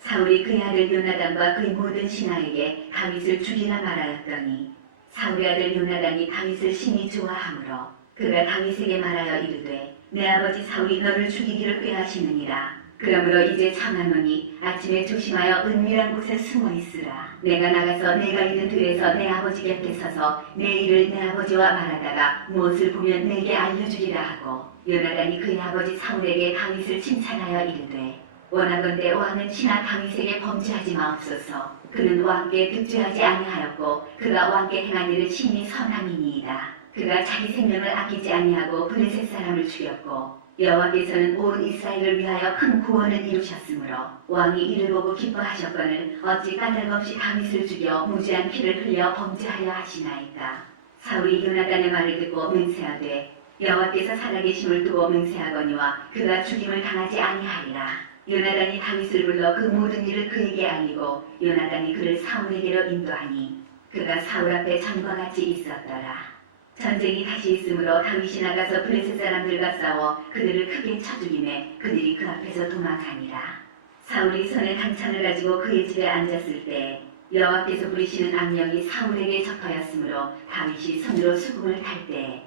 사울이 그의 아들 요나단과 그의 모든 신하에게 다윗을 죽이라 말하였더니 사울의 아들 요나단이 다윗을 심히 좋아하므로 그가 다윗에게 말하여 이르되 내 아버지 사울이 너를 죽이기를 꾀하시느니라. 그러므로 이제 청하노니 아침에 조심하여 은밀한 곳에 숨어 있으라. 내가 나가서 내가 있는 들에서 내 아버지 곁에 서서 내 일을 내 아버지와 말하다가 무엇을 보면 내게 알려주리라 하고 요나단이 그의 아버지 사울에게 다윗을 칭찬하여 이르되 원하건대 왕은 신하 다윗에게 범죄하지 마옵소서. 그는 왕께 득죄하지 아니하였고 그가 왕께 행한 일은 심히 선함이니이다. 그가 자기 생명을 아끼지 아니하고 블레셋 사람을 죽였고 여호와께서는 온 이스라엘을 위하여 큰 구원을 이루셨으므로 왕이 이를 보고 기뻐하셨거늘 어찌 까닭없이 다윗을 죽여 무지한 피를 흘려 범죄하여 하시나이까. 사울이 요나단의 말을 듣고 맹세하되 여호와께서 살아계심을 두고 맹세하거니와 그가 죽임을 당하지 아니하리라. 요나단이 다윗을 불러 그 모든 일을 그에게 알리고 요나단이 그를 사울에게로 인도하니 그가 사울 앞에 전과 같이 있었더라. 전쟁이 다시 있으므로 다윗이 나가서 블레셋 사람들과 싸워 그들을 크게 쳐 죽이매 그들이 그 앞에서 도망하니라. 사울이 손에 단창을 가지고 그의 집에 앉았을 때 여호와께서 부리시는 악령이 사울에게 접하였으므로 다윗이 손으로 수금을 탈 때에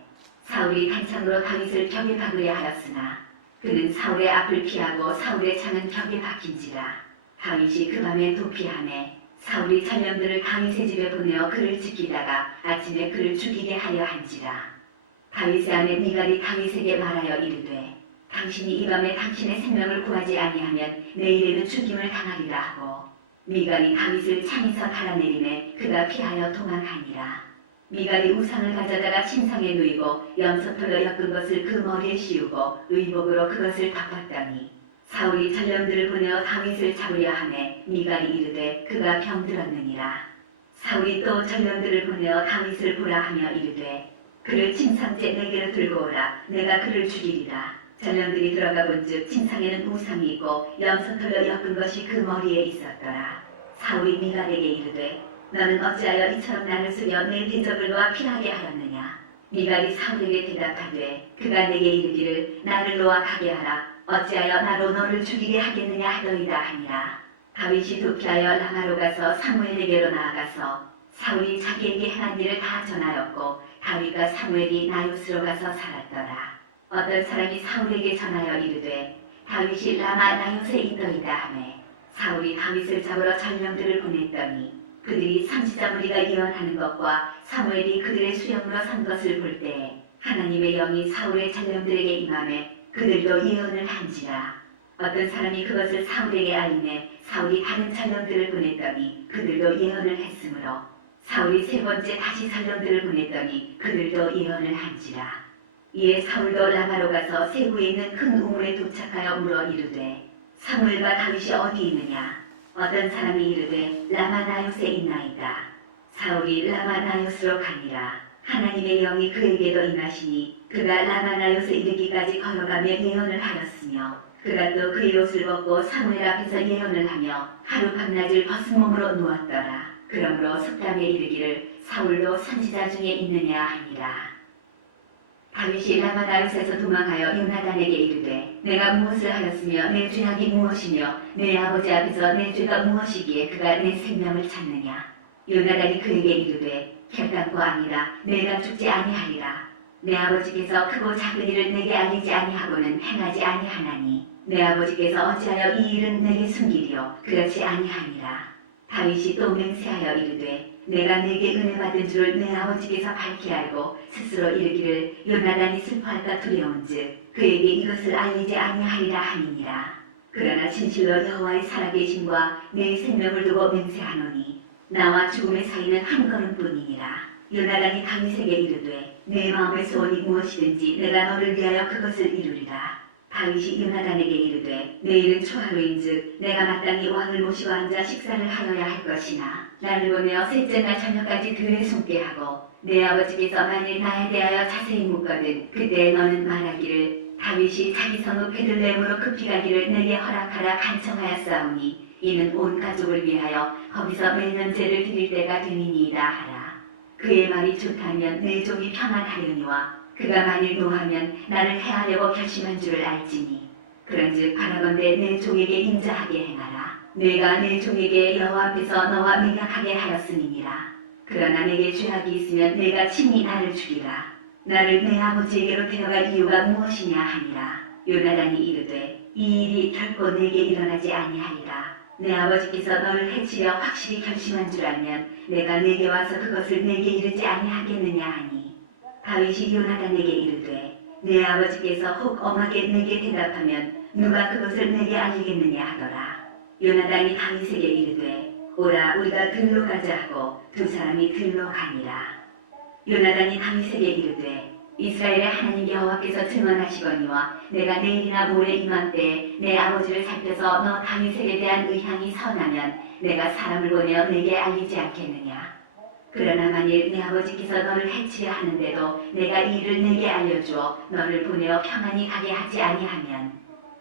사울이 단창으로 다윗을 벽에 박으려 하였으나 그는 사울의 앞을 피하고 사울의 창은 벽에 박힌지라. 다윗이 그 밤에 도피하매 사울이 전령들을 다윗의 집에 보내어 그를 지키다가 아침에 그를 죽이게 하려 한지라. 다윗의 아내 미갈이 다윗에게 말하여 이르되 당신이 이 밤에 당신의 생명을 구하지 아니하면 내일에는 죽임을 당하리라 하고 미갈이 다윗을 창에서 달아내리매 그가 피하여 도망하니라. 미갈이 우상을 가져다가 침상에 누이고 염소털로 엮은 것을 그 머리에 씌우고 의복으로 그것을 덮었더니 사울이 전령들을 보내어 다윗을 잡으려 하매 미갈이 이르되 그가 병들었느니라. 사울이 또 전령들을 보내어 다윗을 보라 하며 이르되 그를 침상째 내게로 들고 오라. 내가 그를 죽이리라. 전령들이 들어가 본즉 침상에는 우상이 있고 염소털로 엮은 것이 그 머리에 있었더라. 사울이 미갈에게 이르되 너는 어찌하여 이처럼 나를 속여 내 대적을 놓아 피하게 하였느냐. 미갈이 사울에게 대답하되 그가 내게 이르기를 나를 놓아 가게 하라. 어찌하여 나로 너를 죽이게 하겠느냐 하더이다 하니라. 다윗이 도피하여 라마로 가서 사무엘에게로 나아가서 사울이 자기에게 행한 일을 다 전하였고 다윗과 사무엘이 나요스로 가서 살았더라. 어떤 사람이 사울에게 전하여 이르되 다윗이 라마 나요스에 있더이다 하매 사울이 다윗을 잡으러 전령들을 보냈더니 그들이 선지자무리가 예언하는 것과 사무엘이 그들의 수령으로 선 것을 볼 때에 하나님의 영이 사울의 전령들에게 임하매 그들도 예언을 한지라. 어떤 사람이 그것을 사울에게 알리매 사울이 다른 전령들을 보냈더니 그들도 예언을 했으므로 사울이 세 번째 다시 전령들을 보냈더니 그들도 예언을 한지라. 이에 사울도 라마로 가서 세후에 있는 큰 우물에 도착하여 물어 이르되 사무엘과 다윗이 어디 있느냐. 어떤 사람이 이르되 라마 나요스에 있나이다. 사울이 라마 나요스로 가니라. 하나님의 영이 그에게도 임하시니 그가 라마 나요스에 이르기까지 걸어가며 예언을 하였으며 그가 또 그의 옷을 벗고 사무엘 앞에서 예언을 하며 하루 밤낮을 벗은 몸으로 누웠더라. 그러므로 속담에 이르기를 사울도 선지자 중에 있느냐 하니라. 다윗이 라마 나요스에서 도망하여 요나단에게 이르되 내가 무엇을 하였으며 내 죄악이 무엇이며 내 아버지 앞에서 내 죄가 무엇이기에 그가 내 생명을 찾느냐. 요나단이 그에게 이르되 결단코 아니라 내가 죽지 아니하리라. 내 아버지께서 크고 작은 일을 내게 알리지 아니하고는 행하지 아니하나니 내 아버지께서 어찌하여 이 일은 내게 숨기리요. 그렇지 아니하니라. 다윗이 또 맹세하여 이르되 내가 내게 은혜 받은 줄을 내 아버지께서 밝히 알고 스스로 이르기를 요나단이 슬퍼할까 두려운즉 그에게 이것을 알리지 아니하리라 하니니라. 그러나 진실로 여호와의 살아계심과 내 생명을 두고 맹세하노니 나와 죽음의 사이는 한 걸음뿐이니라. 요나단이 다윗에게 이르되 내 마음의 소원이 무엇이든지 내가 너를 위하여 그것을 이루리라. 다윗이 요나단에게 이르되 내일은 초하루인즉 내가 마땅히 왕을 모시고 앉아 식사를 하여야 할 것이나 나를 보내어 셋째 날 저녁까지 들에 숨게 하고 내 아버지께서 만일 나에 대하여 자세히 묻거든 그때 너는 말하기를 다윗이 자기 성읍 베들레헴으로 급히 가기를 내게 허락하라 간청하였사오니 이는 온 가족을 위하여 거기서 매년 제를 드릴 때가 되니이다 하라. 그의 말이 좋다면 내 종이 평안하려니와 그가 만일 노하면 나를 해하려고 결심한 줄을 알지니 그런즉 바라건대 내 종에게 인자하게 행하라. 내가 내 종에게 여호와 앞에서 너와 맹약하게 하였음이니라. 그러나 내게 죄악이 있으면 내가 친히 나를 죽이라. 나를 내 아버지에게로 데려갈 이유가 무엇이냐 하니라. 요나단이 이르되 이 일이 결코 내게 일어나지 아니하리라. 내 아버지께서 너를 해치려 확실히 결심한 줄 알면 내가 내게 와서 그것을 내게 이르지 아니하겠느냐 하니, 다윗이 요나단에게 이르되 내 아버지께서 혹 엄하게 내게 대답하면 누가 그것을 내게 알리겠느냐 하더라. 요나단이 다윗에게 이르되 오라 우리가 들로 가자 하고 두 사람이 들로 가니라. 요나단이 다윗에게 이르되 이스라엘의 하나님 여호와께서 증언하시거니와 내가 내일이나 모레 이맘때에 내 아버지를 살펴서 너 다윗에게 대한 의향이 선하면 내가 사람을 보내어 내게 알리지 않겠느냐. 그러나 만일 내 아버지께서 너를 해치려 하는데도 내가 이 일을 내게 알려주어 너를 보내어 평안히 가게 하지 아니하면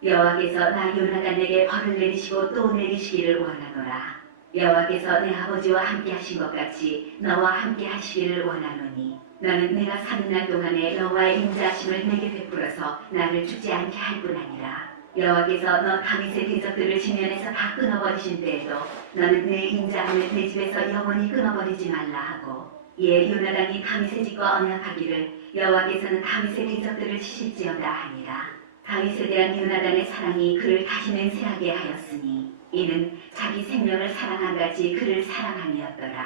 여호와께서 나 요나단에게 벌을 내리시고 또 내리시기를 원하노라. 여호와께서 내 아버지와 함께 하신 것 같이 너와 함께 하시기를 원하노니 너는 내가 사는 날 동안에 여호와의 인자하심을 내게 베풀어서 나를 죽지 않게 할 뿐 아니라 여호와께서 너 다윗의 대적들을 지면에서 다 끊어버리신 때에도 너는 내 인자함을 내 집에서 영원히 끊어버리지 말라 하고, 이에 요나단이 다윗의 집과 언약하기를 여호와께서는 다윗의 대적들을 치실지어다 하니라. 다윗에 대한 요나단의 사랑이 그를 다시 맹세하게 하였으니 이는 자기 생명을 사랑한 같이 그를 사랑함이었더라.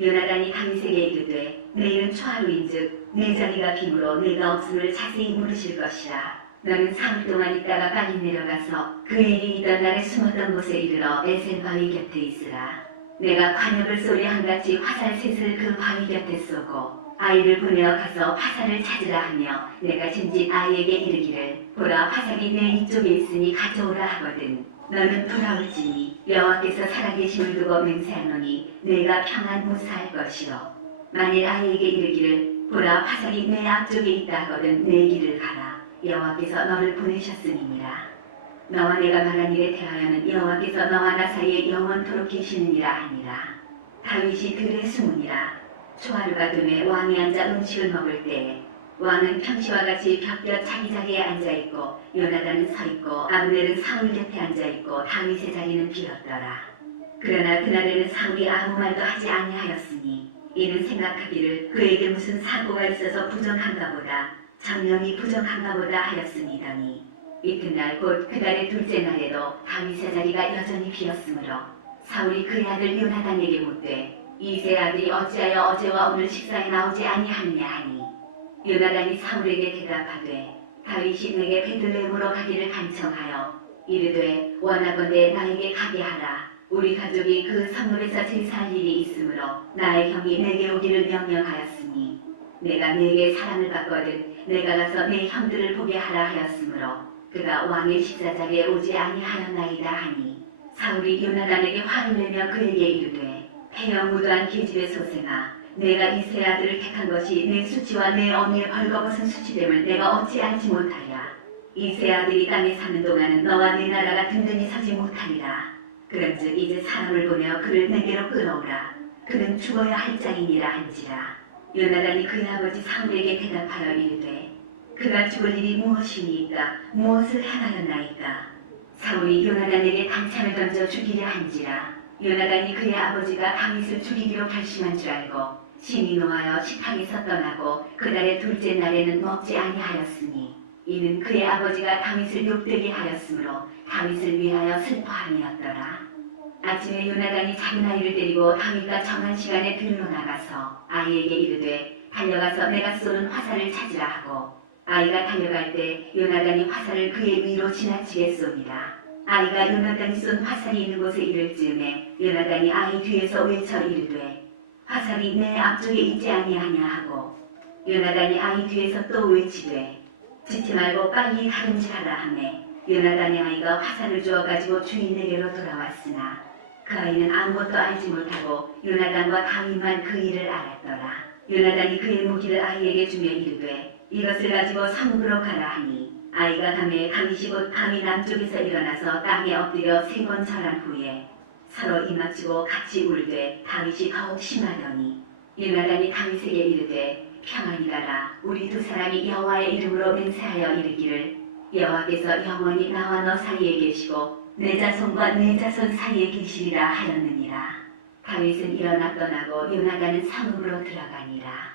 요나단이 다윗에게 이르되 내일은 초하루인즉 내 자리가 빈으로 내가 없음을 자세히 물으실 것이라. 너는 사흘 동안 있다가 빨리 내려가서 그 일이 있던 날에 숨었던 곳에 이르러 에셀 바위 곁에 있으라. 내가 관역을 쏘리 한같이 화살 셋을 그 바위 곁에 쏘고 아이를 보내어 가서 화살을 찾으라 하며 내가 진짓 아이에게 이르기를 보라 화살이 내 이쪽에 있으니 가져오라 하거든. 너는 돌아올지니 여호와께서 살아계심을 두고 맹세하노니 내가 평안 무사할 것이요. 만일 아이에게 이르기를 보라 화살이 내 앞쪽에 있다 하거든 내 길을 가라. 여호와께서 너를 보내셨음이니라. 너와 내가 말한 일에 대하여는 여호와께서 너와 나 사이에 영원토록 계시느니라 하니라. 다윗이 들에 숨으니라. 초하루가 되매 왕이 앉아 음식을 먹을 때에 왕은 평시와 같이 벽곁 자기 자리에 앉아있고 요나단은 서있고 아브넬은 사울 곁에 앉아있고 다윗의 자리는 비었더라. 그러나 그날에는 사울이 아무 말도 하지 아니하였으니 이는 생각하기를 그에게 무슨 사고가 있어서 부정한가 보다 정령이 부정한가 보다 하였음이더니 이튿날 곧 그달의 둘째 날에도 다윗의 자리가 여전히 비었으므로 사울이 그의 아들 요나단에게 묻되 이세 아들이 어찌하여 어제와 오늘 식사에 나오지 아니하느냐 하니 요나단이 사울에게 대답하되 다윗이 내게 베들레헴으로 가기를 간청하여 이르되 원하건대 나에게 가게 하라. 우리 가족이 그 성읍에서 제사할 일이 있으므로 나의 형이 내게 오기를 명령하였으니 내가 네게 사랑을 받거든 내가 가서 내 형들을 보게 하라 하였으므로 그가 왕의 식사자리에 오지 아니하였나이다 하니 사울이 요나단에게 화를 내며 그에게 이르되 폐영 무도한 계집의 소생아 내가 이 세 아들을 택한 것이 내 수치와 내 어미의 벌거벗은 수치됨을 내가 어찌 알지 못하랴. 이 세 아들이 땅에 사는 동안은 너와 네 나라가 든든히 서지 못하리라. 그런즉 이제 사람을 보내어 그를 내게로 끌어오라. 그는 죽어야 할 자이니라 한지라. 요나단이 그의 아버지 사울에게 대답하여 이르되 그가 죽을 일이 무엇이니까 무엇을 행하였나이까. 사울이 요나단에게 단창을 던져 죽이려 한지라. 요나단이 그의 아버지가 다윗을 죽이기로 결심한 줄 알고 심히 노하여 식탁에서 떠나고 그달의 둘째 날에는 먹지 아니하였으니 이는 그의 아버지가 다윗을 욕되게 하였으므로 다윗을 위하여 슬퍼함이었더라. 아침에 요나단이 작은 아이를 데리고 다윗과 정한 시간에 들로 나가서 아이에게 이르되 달려가서 내가 쏘는 화살을 찾으라 하고 아이가 달려갈 때 요나단이 화살을 그의 위로 지나치게 쏩니다. 아이가 요나단이 쏜 화살이 있는 곳에 이를 즈음에 요나단이 아이 뒤에서 외쳐 이르되 화살이 내 앞쪽에 있지 아니하냐 하고 요나단이 아이 뒤에서 또 외치되 짖지 말고 빨리 다름질하라 하매 요나단의 아이가 화살을 주어 가지고 주인에게로 돌아왔으나 그 아이는 아무것도 알지 못하고 요나단과 다윗만 그 일을 알았더라. 요나단이 그의 무기를 아이에게 주며 이르되 이것을 가지고 성읍으로 가라 하니 아이가 가매 다윗이 곧 밤이 남쪽에서 일어나서 땅에 엎드려 3번 절한 후에 서로 이맞추고 같이 울되 다윗이 더욱 심하더니 요나단이 다윗에게 이르되 평안히 가라. 우리 두 사람이 여호와의 이름으로 맹세하여 이르기를 여호와께서 영원히 나와 너 사이에 계시고 내 자손과 내 자손 사이에 계시리라 하였느니라. 다윗은 일어나 떠나고 요나단은 성읍으로 들어가니라.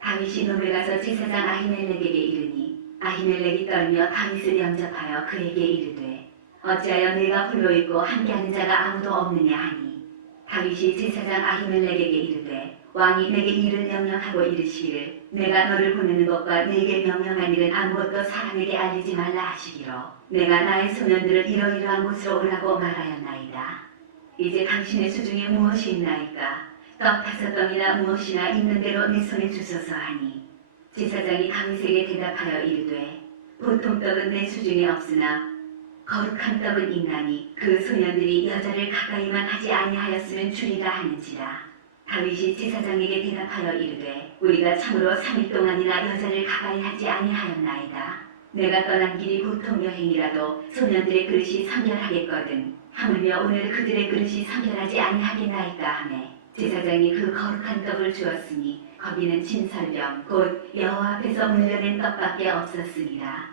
다윗이 노베 가서 제사장 아히멜렉에게 이르니 아히멜렉이 떨며 다윗을 영접하여 그에게 이르되 어찌하여 내가 홀로 있고 함께하는 자가 아무도 없느냐 하니 다윗이 제사장 아히멜렉에게 이르되 왕이 내게 일을 명령하고 이르시기를 내가 너를 보내는 것과 내게 명령한 일은 아무것도 사람에게 알리지 말라 하시기로 내가 나의 소년들을 이러이러한 곳으로 오라고 말하였나이다. 이제 당신의 수중에 무엇이 있나이까? 떡 5덩이나 무엇이나 있는 대로 내 손에 주소서 하니 제사장이 다윗에게 대답하여 이르되 보통 떡은 내 수중에 없으나 거룩한 떡은 있나니 그 소년들이 여자를 가까이만 하지 아니하였으면 주리라 하는지라. 다윗이 제사장에게 대답하여 이르되 우리가 참으로 3일 동안이나 여자를 가까이 하지 아니하였나이다. 내가 떠난 길이 보통 여행이라도 소년들의 그릇이 성결하겠거든 하물며 오늘 그들의 그릇이 성결하지 아니하겠나이까 하매 제사장이 그 거룩한 떡을 주었으니 거기는 진설병 곧 여호와 앞에서 물려낸 떡밖에 없었으니라.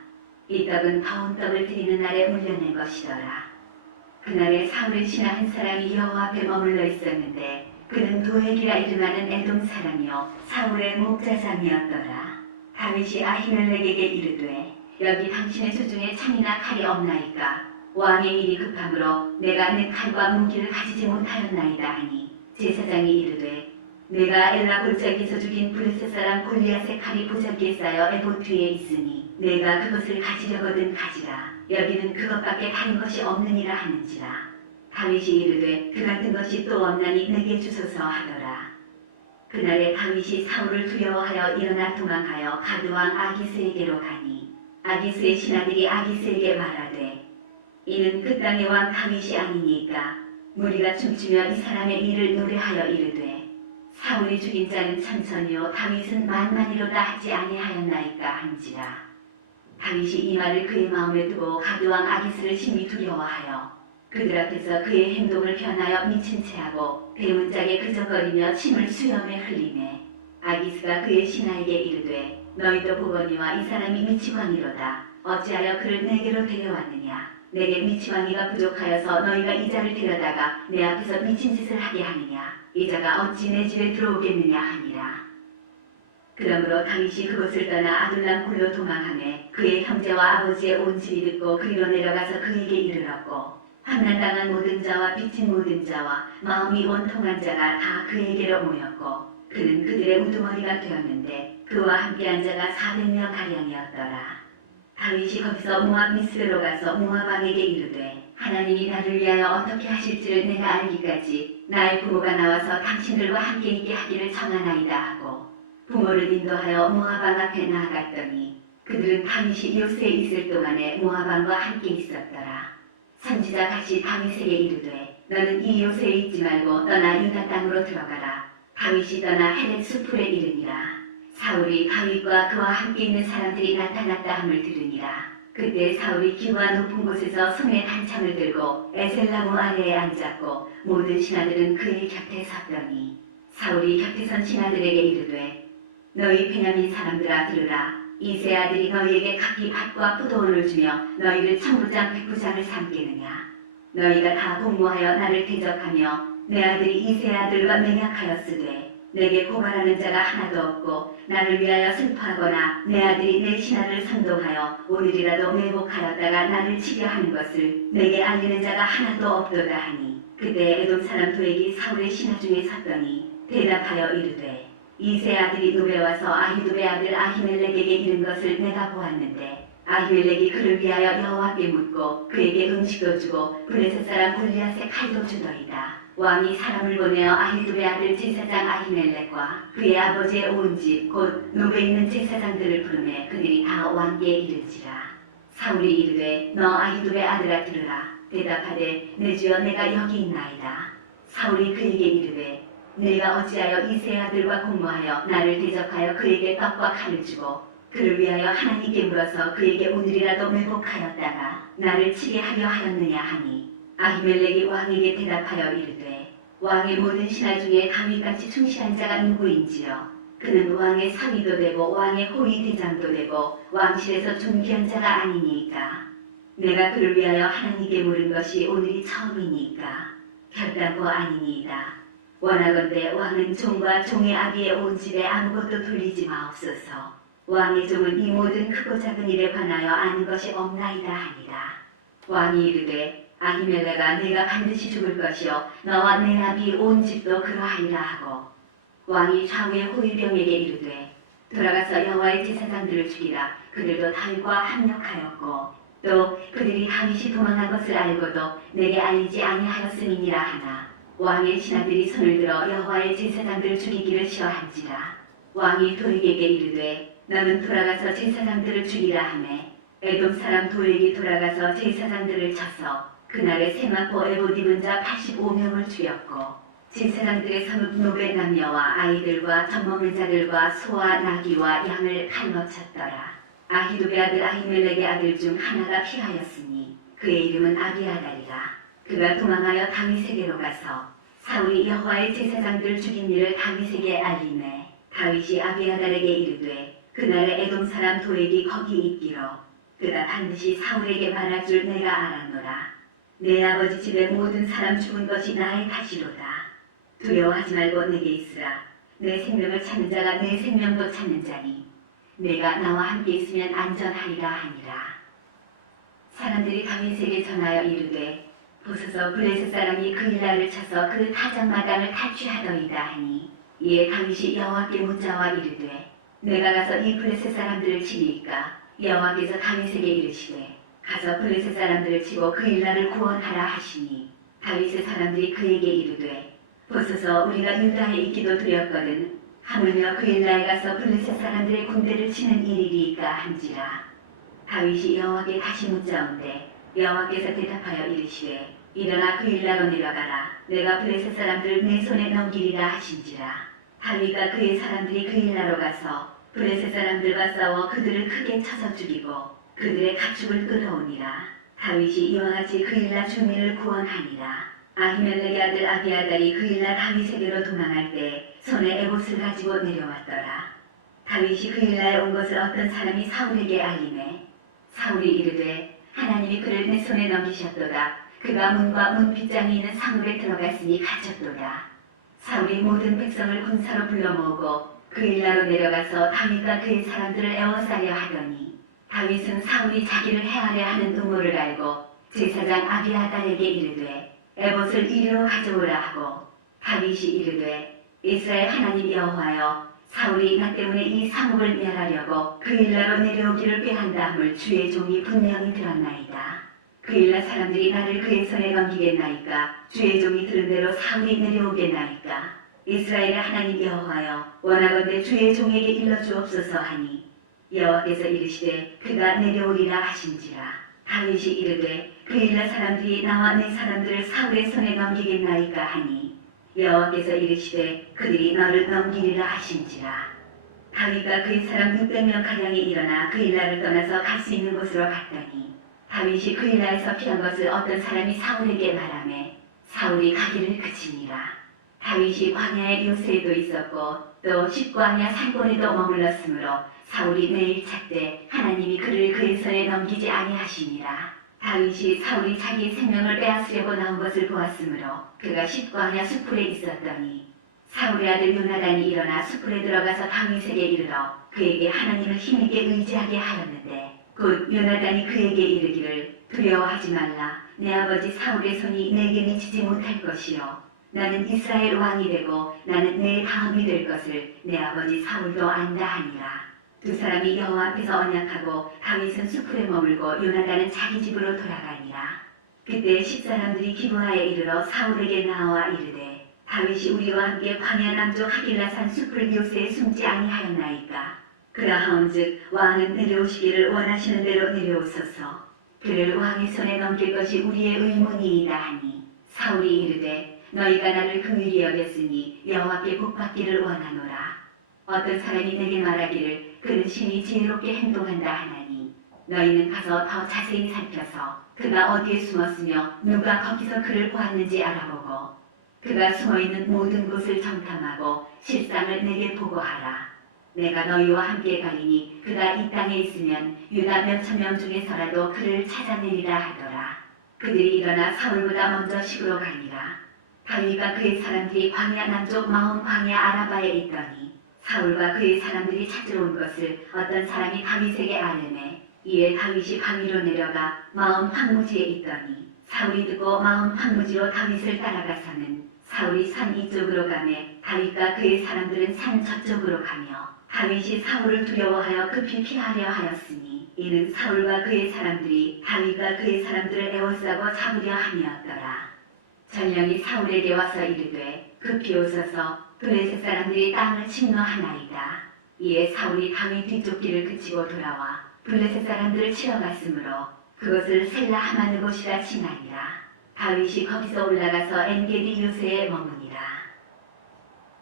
이 떡은 더운 떡을 드리는 날에 물려낸 것이더라. 그날에 사울의 신하 한 사람이 여호와 앞에 머물러 있었는데 그는 도액이라 이름하는 에돔 사람이요 사울의 목자상이었더라. 다윗이 아히멜렉에게 이르되 여기 당신의 수중에 창이나 칼이 없나이까? 왕의 일이 급함으로 내가 내 칼과 무기를 가지지 못하였나이다 하니 제사장이 이르되 내가 엘라 골짜기에서 죽인 블레셋 사람 골리앗의 칼이 보자기에 쌓여 에봇 뒤에 있으니 내가 그것을 가지려거든 가지라. 여기는 그것밖에 다른 것이 없느니라 하는지라. 다윗이 이르되 그 같은 것이 또 없나니 내게 주소서 하더라. 그날에 다윗이 사울을 두려워하여 일어나 도망하여 가드왕 아기스에게로 가니 아기스의 신하들이 아기스에게 말하되 이는 그 땅의 왕 다윗이 아니니까 무리가 춤추며 이 사람의 일을 노래하여 이르되 사울이 죽인 자는 천천히요 다윗은 만만이로다 하지 아니하였나이까 한지라. 다윗이 이 말을 그의 마음에 두고 가드왕 아기스를 심히 두려워하여 그들 앞에서 그의 행동을 변하여 미친 채하고 대문짝에 그저거리며 침을 수염에 흘리매 아기스가 그의 신하에게 이르되 너희도 보거니와 이 사람이 미치광이로다. 어찌하여 그를 내게로 데려왔느냐? 내게 미치광이가 부족하여서 너희가 이 자를 데려다가 내 앞에서 미친 짓을 하게 하느냐? 이 자가 어찌 내 집에 들어오겠느냐 하니라. 그러므로 다윗이 그곳을 떠나 아둘람 굴로 도망하매 그의 형제와 아버지의 온 집이 듣고 그리로 내려가서 그에게 이르렀고 환난당한 모든 자와 빚진 모든 자와 마음이 원통한 자가 다 그에게로 모였고 그는 그들의 우두머리가 되었는데 그와 함께한 자가 400명 가량이었더라. 다윗이 거기서 모압 미스베로 가서 모압 왕에게 이르되 하나님이 나를 위하여 어떻게 하실지를 내가 알기까지 나의 부모가 나와서 당신들과 함께 있게 하기를 청하나이다 하고 부모를 인도하여 모압 왕 앞에 나아갔더니 그들은 다윗이 요새에 있을 동안에 모압 왕과 함께 있었더라. 선지자 갓이 다윗에게 이르되 너는 이 요새에 있지 말고 떠나 유다 땅으로 들어가라. 다윗이 떠나 헤렛 수풀에 이르니라. 사울이 다윗과 그와 함께 있는 사람들이 나타났다 함을 들으니라. 그때 사울이 기와 높은 곳에서 손에 단창을 들고 에셀나무 아래에 앉았고 모든 신하들은 그의 곁에 섰더니 사울이 곁에 선 신하들에게 이르되 너희 베냐민 사람들아 들으라. 이세 아들이 너희에게 각기 밭과 포도원을 주며 너희를 천부장 백부장을 삼겠느냐. 너희가 다 공모하여 나를 대적하며 내 아들이 이세 아들과 맹약하였으되 내게 고발하는 자가 하나도 없고 나를 위하여 슬퍼하거나 내 아들이 내 신하를 선동하여 오늘이라도 매복하였다가 나를 치려 하는 것을 내게 알리는 자가 하나도 없도다 하니 그때 에돔 사람 도액이 사울의 신하 중에 섰더니 대답하여 이르되 이세 아들이 노베 와서 아히두베 아들 아히멜렉에게 이른 것을 내가 보았는데 아히멜렉이 그를 위하여 여호와께 묻고 그에게 음식도 주고 블레셋 사람 골리앗의 칼도 주더이다. 왕이 사람을 보내어 아히두베 아들 제사장 아히멜렉과 그의 아버지의 온 집 곧 노베에 있는 제사장들을 부르매 그들이 다 왕께 이르지라. 사울이 이르되 너 아히두베 아들아 들으라. 대답하되 내 주여 내가 여기 있나이다. 사울이 그에게 이르되 내가 어찌하여 이세 아들과 공모하여 나를 대적하여 그에게 떡과 칼을 주고 그를 위하여 하나님께 물어서 그에게 오늘이라도 매복하였다가 나를 치게 하려 하였느냐 하니 아히멜렉이 왕에게 대답하여 이르되 왕의 모든 신하 중에 다윗같이 충실한 자가 누구인지요. 그는 왕의 사위도 되고 왕의 호위 대장도 되고 왕실에서 존귀한 자가 아니니까. 내가 그를 위하여 하나님께 물은 것이 오늘이 처음이니까 결단코 아니니이다. 원하건대 왕은 종과 종의 아비의 온 집에 아무것도 돌리지 마옵소서. 왕의 종은 이 모든 크고 작은 일에 관하여 아는 것이 없나이다 하니라. 왕이 이르되 아히멜레가 내가 반드시 죽을 것이요 너와 내 아비 온 집도 그러하리라 하고 왕이 좌우의 호위병에게 이르되 돌아가서 여호와의 제사장들을 죽이라. 그들도 다윗과 합력하였고 또 그들이 다윗이 도망한 것을 알고도 내게 알리지 아니하였음이니라 하나 왕의 신하들이 손을 들어 여호와의 제사장들을 죽이기를 시어한지라. 왕이 도액에게 이르되 너는 돌아가서 제사장들을 죽이라 하매 에돔 사람 도액이 돌아가서 제사장들을 쳐서 그날에 세마포 에봇 입은 자 85명을 죽였고 제사장들의 성읍 노베 남녀와 아이들과 젖먹는 자들과 소와 나귀와 양을 칼로 쳤더라. 아히두베 아들 아히멜렉의 아들 중 하나가 피하였으니 그의 이름은 아비아달이라. 그가 도망하여 다윗에게로 가서 사울이 여호와의 제사장들을 죽인 일을 다윗에게 알리매 다윗이 아비아달에게 이르되 그날에 에돔 사람 도액이 거기 있기로 그가 반드시 사울에게 말할 줄 내가 알았노라. 내 아버지 집의 모든 사람 죽은 것이 나의 탓이로다. 두려워하지 말고 내게 있으라. 내 생명을 찾는 자가 내 생명도 찾는 자니 내가 나와 함께 있으면 안전하리라 하니라. 사람들이 다윗에게 전하여 이르되 보소서 블레셋 사람이 그 일날을 쳐서 그 타작마당을 탈취하더이다 하니 이에 다윗이 여호와께 묻자와 이르되 내가 가서 이 블레셋 사람들을 치리이까. 여호와께서 다윗에게 이르시되 가서 블레셋 사람들을 치고 그 일날을 구원하라 하시니 다윗의 사람들이 그에게 이르되 보소서 우리가 유다에 있기도 두렵거든 하물며 그 일날에 가서 블레셋 사람들의 군대를 치는 일이리이까 한지라. 다윗이 여호와께 다시 묻자온데 여호와께서 대답하여 이르시되 일어나 그 일나로 내려가라. 내가 블레셋 사람들을 내 손에 넘기리라 하신지라. 다윗과 그의 사람들이 그 일나로 가서 블레셋 사람들과 싸워 그들을 크게 쳐서 죽이고 그들의 가축을 끌어오니라. 다윗이 이와 같이 그 일나 주민을 구원하니라. 아히멜렉의 아들 아비아달이 그 일날 다윗에게로 도망할 때 손에 에봇을 가지고 내려왔더라. 다윗이 그 일날에 온 것을 어떤 사람이 사울에게 알리매 사울이 이르되 하나님이 그를 내 손에 넘기셨도다. 그가 문과 문 빗장이 있는 사물에 들어갔으니 갇혔도다. 사울이 모든 백성을 군사로 불러 모으고 그 일나로 내려가서 다윗과 그의 사람들을 에워싸려 하더니 다윗은 사울이 자기를 해하려 하는 음모를 알고 제사장 아비아달에게 이르되 에봇을 이리로 가져오라 하고 다윗이 이르되 이스라엘 하나님 여호와여 사울이 나 때문에 이 사목을 멸하려고 그 일나로 내려오기를 꾀한다 함을 주의 종이 분명히 들었나이다. 그 일날 사람들이 나를 그의 손에 넘기겠나이까. 주의 종이 들은 대로 사울이 내려오겠나이까. 이스라엘의 하나님 여호와여 원하건대 주의 종에게 일러주옵소서 하니 여호와께서 이르시되 그가 내려오리라 하신지라. 다윗이 이르되 그 일날 사람들이 나와 내 사람들을 사울의 손에 넘기겠나이까 하니 여호와께서 이르시되 그들이 너를 넘기리라 하신지라. 다윗과 그의 사람 600명 가량이 일어나 그 일날을 떠나서 갈 수 있는 곳으로 갔더니 다윗이 그 일날에서 피한 것을 어떤 사람이 사울에게 말하매 사울이 가기를 그치니라. 다윗이 광야의 요새에도 있었고 또 십광야 산골에도 머물렀으므로 사울이 매일 찾되 하나님이 그를 그의 손에 넘기지 아니하시니라. 다윗이 사울이 자기의 생명을 빼앗으려고 나온 것을 보았으므로 그가 십광야 수풀에 있었더니 사울의 아들 요나단이 일어나 수풀에 들어가서 다윗에게 이르러 그에게 하나님을 힘있게 의지하게 하였는데 곧 요나단이 그에게 이르기를 두려워하지 말라. 내 아버지 사울의 손이 내게 미치지 못할 것이요 나는 이스라엘 왕이 되고 나는 내 다음이 될 것을 내 아버지 사울도 안다 하니라. 두 사람이 여호와 앞에서 언약하고 다윗은 수풀에 머물고 요나단은 자기 집으로 돌아가니라. 그때 십사람들이 기브아에 이르러 사울에게 나와 이르되 다윗이 우리와 함께 광야 남쪽 하길라산 수풀 요새에 숨지 아니하였나이까. 그러하온즉 왕은 내려오시기를 원하시는 대로 내려오소서. 그를 왕의 손에 넘길 것이 우리의 의문이이다 하니 사울이 이르되 너희가 나를 긍휼히 여겼으니 여호와께 복받기를 원하노라. 어떤 사람이 내게 말하기를 그는 신이 지혜롭게 행동한다 하나니 너희는 가서 더 자세히 살펴서 그가 어디에 숨었으며 누가 거기서 그를 보았는지 알아보고 그가 숨어있는 모든 곳을 정탐하고 실상을 내게 보고하라. 내가 너희와 함께 가리니 그가 이 땅에 있으면 유다 몇천 명 중에서라도 그를 찾아내리라 하더라. 그들이 일어나 사울보다 먼저 시부로 가니라. 다윗과 그의 사람들이 광야 남쪽 마온 광야 아라바에 있더니 사울과 그의 사람들이 찾으러 온 것을 어떤 사람이 다윗에게 아뢰매 이에 다윗이 방 위로 내려가 마온 황무지에 있더니 사울이 듣고 마온 황무지로 다윗을 따라가서는 사울이 산 이쪽으로 가매 다윗과 그의 사람들은 산 저쪽으로 가며 다윗이 사울을 두려워하여 급히 피하려 하였으니 이는 사울과 그의 사람들이 다윗과 그의 사람들을 에워싸고 잡으려 함이었더라. 전령이 사울에게 와서 이르되 급히 오소서 블레셋 사람들이 땅을 침노하나이다. 이에 사울이 다윗 뒤쫓기를 그치고 돌아와 블레셋 사람들을 치러 갔으므로 그것을 셀라 하마느 곳이라 칭하니라. 다윗이 거기서 올라가서 엔게디 요새에 머무니라.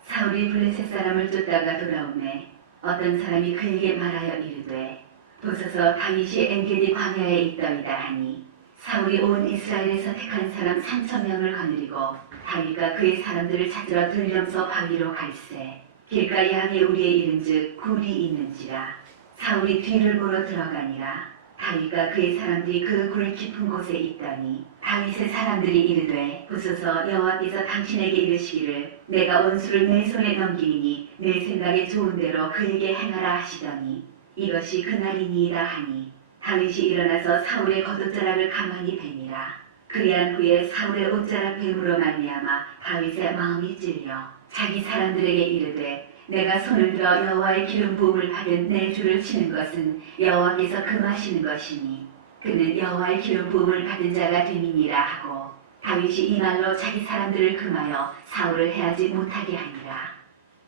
사울이 블레셋 사람을 쫓다가 돌아오매 어떤 사람이 그에게 말하여 이르되 보소서 다윗이 엔게디 광야에 있더이다 하니 사울이 온 이스라엘에서 택한 사람 3,000명을 거느리고 다윗과 그의 사람들을 찾으러 들령서 바위로 갈새 길가 양에 우리에 이른즉 굴이 있는지라. 사울이 뒤를 보러 들어가니라. 다윗과 그의 사람들이 그 굴 깊은 곳에 있더니 다윗의 사람들이 이르되 보소서 여호와께서 당신에게 이르시기를 내가 원수를 내 손에 넘기니 내 생각에 좋은 대로 그에게 행하라 하시더니 이것이 그날이니이다 하니 다윗이 일어나서 사울의 겉옷자락을 가만히 베니라. 그리한 후에 사울의 옷자락 뱀으로 말미암아 다윗의 마음이 찔려 자기 사람들에게 이르되 내가 손을 들어 여호와의 기름 부음을 받은 내 주를 치는 것은 여호와께서 금하시는 것이니 그는 여호와의 기름 부음을 받은 자가 됨이니라 하고 다윗이 이 말로 자기 사람들을 금하여 사울을 해하지 못하게 하니라.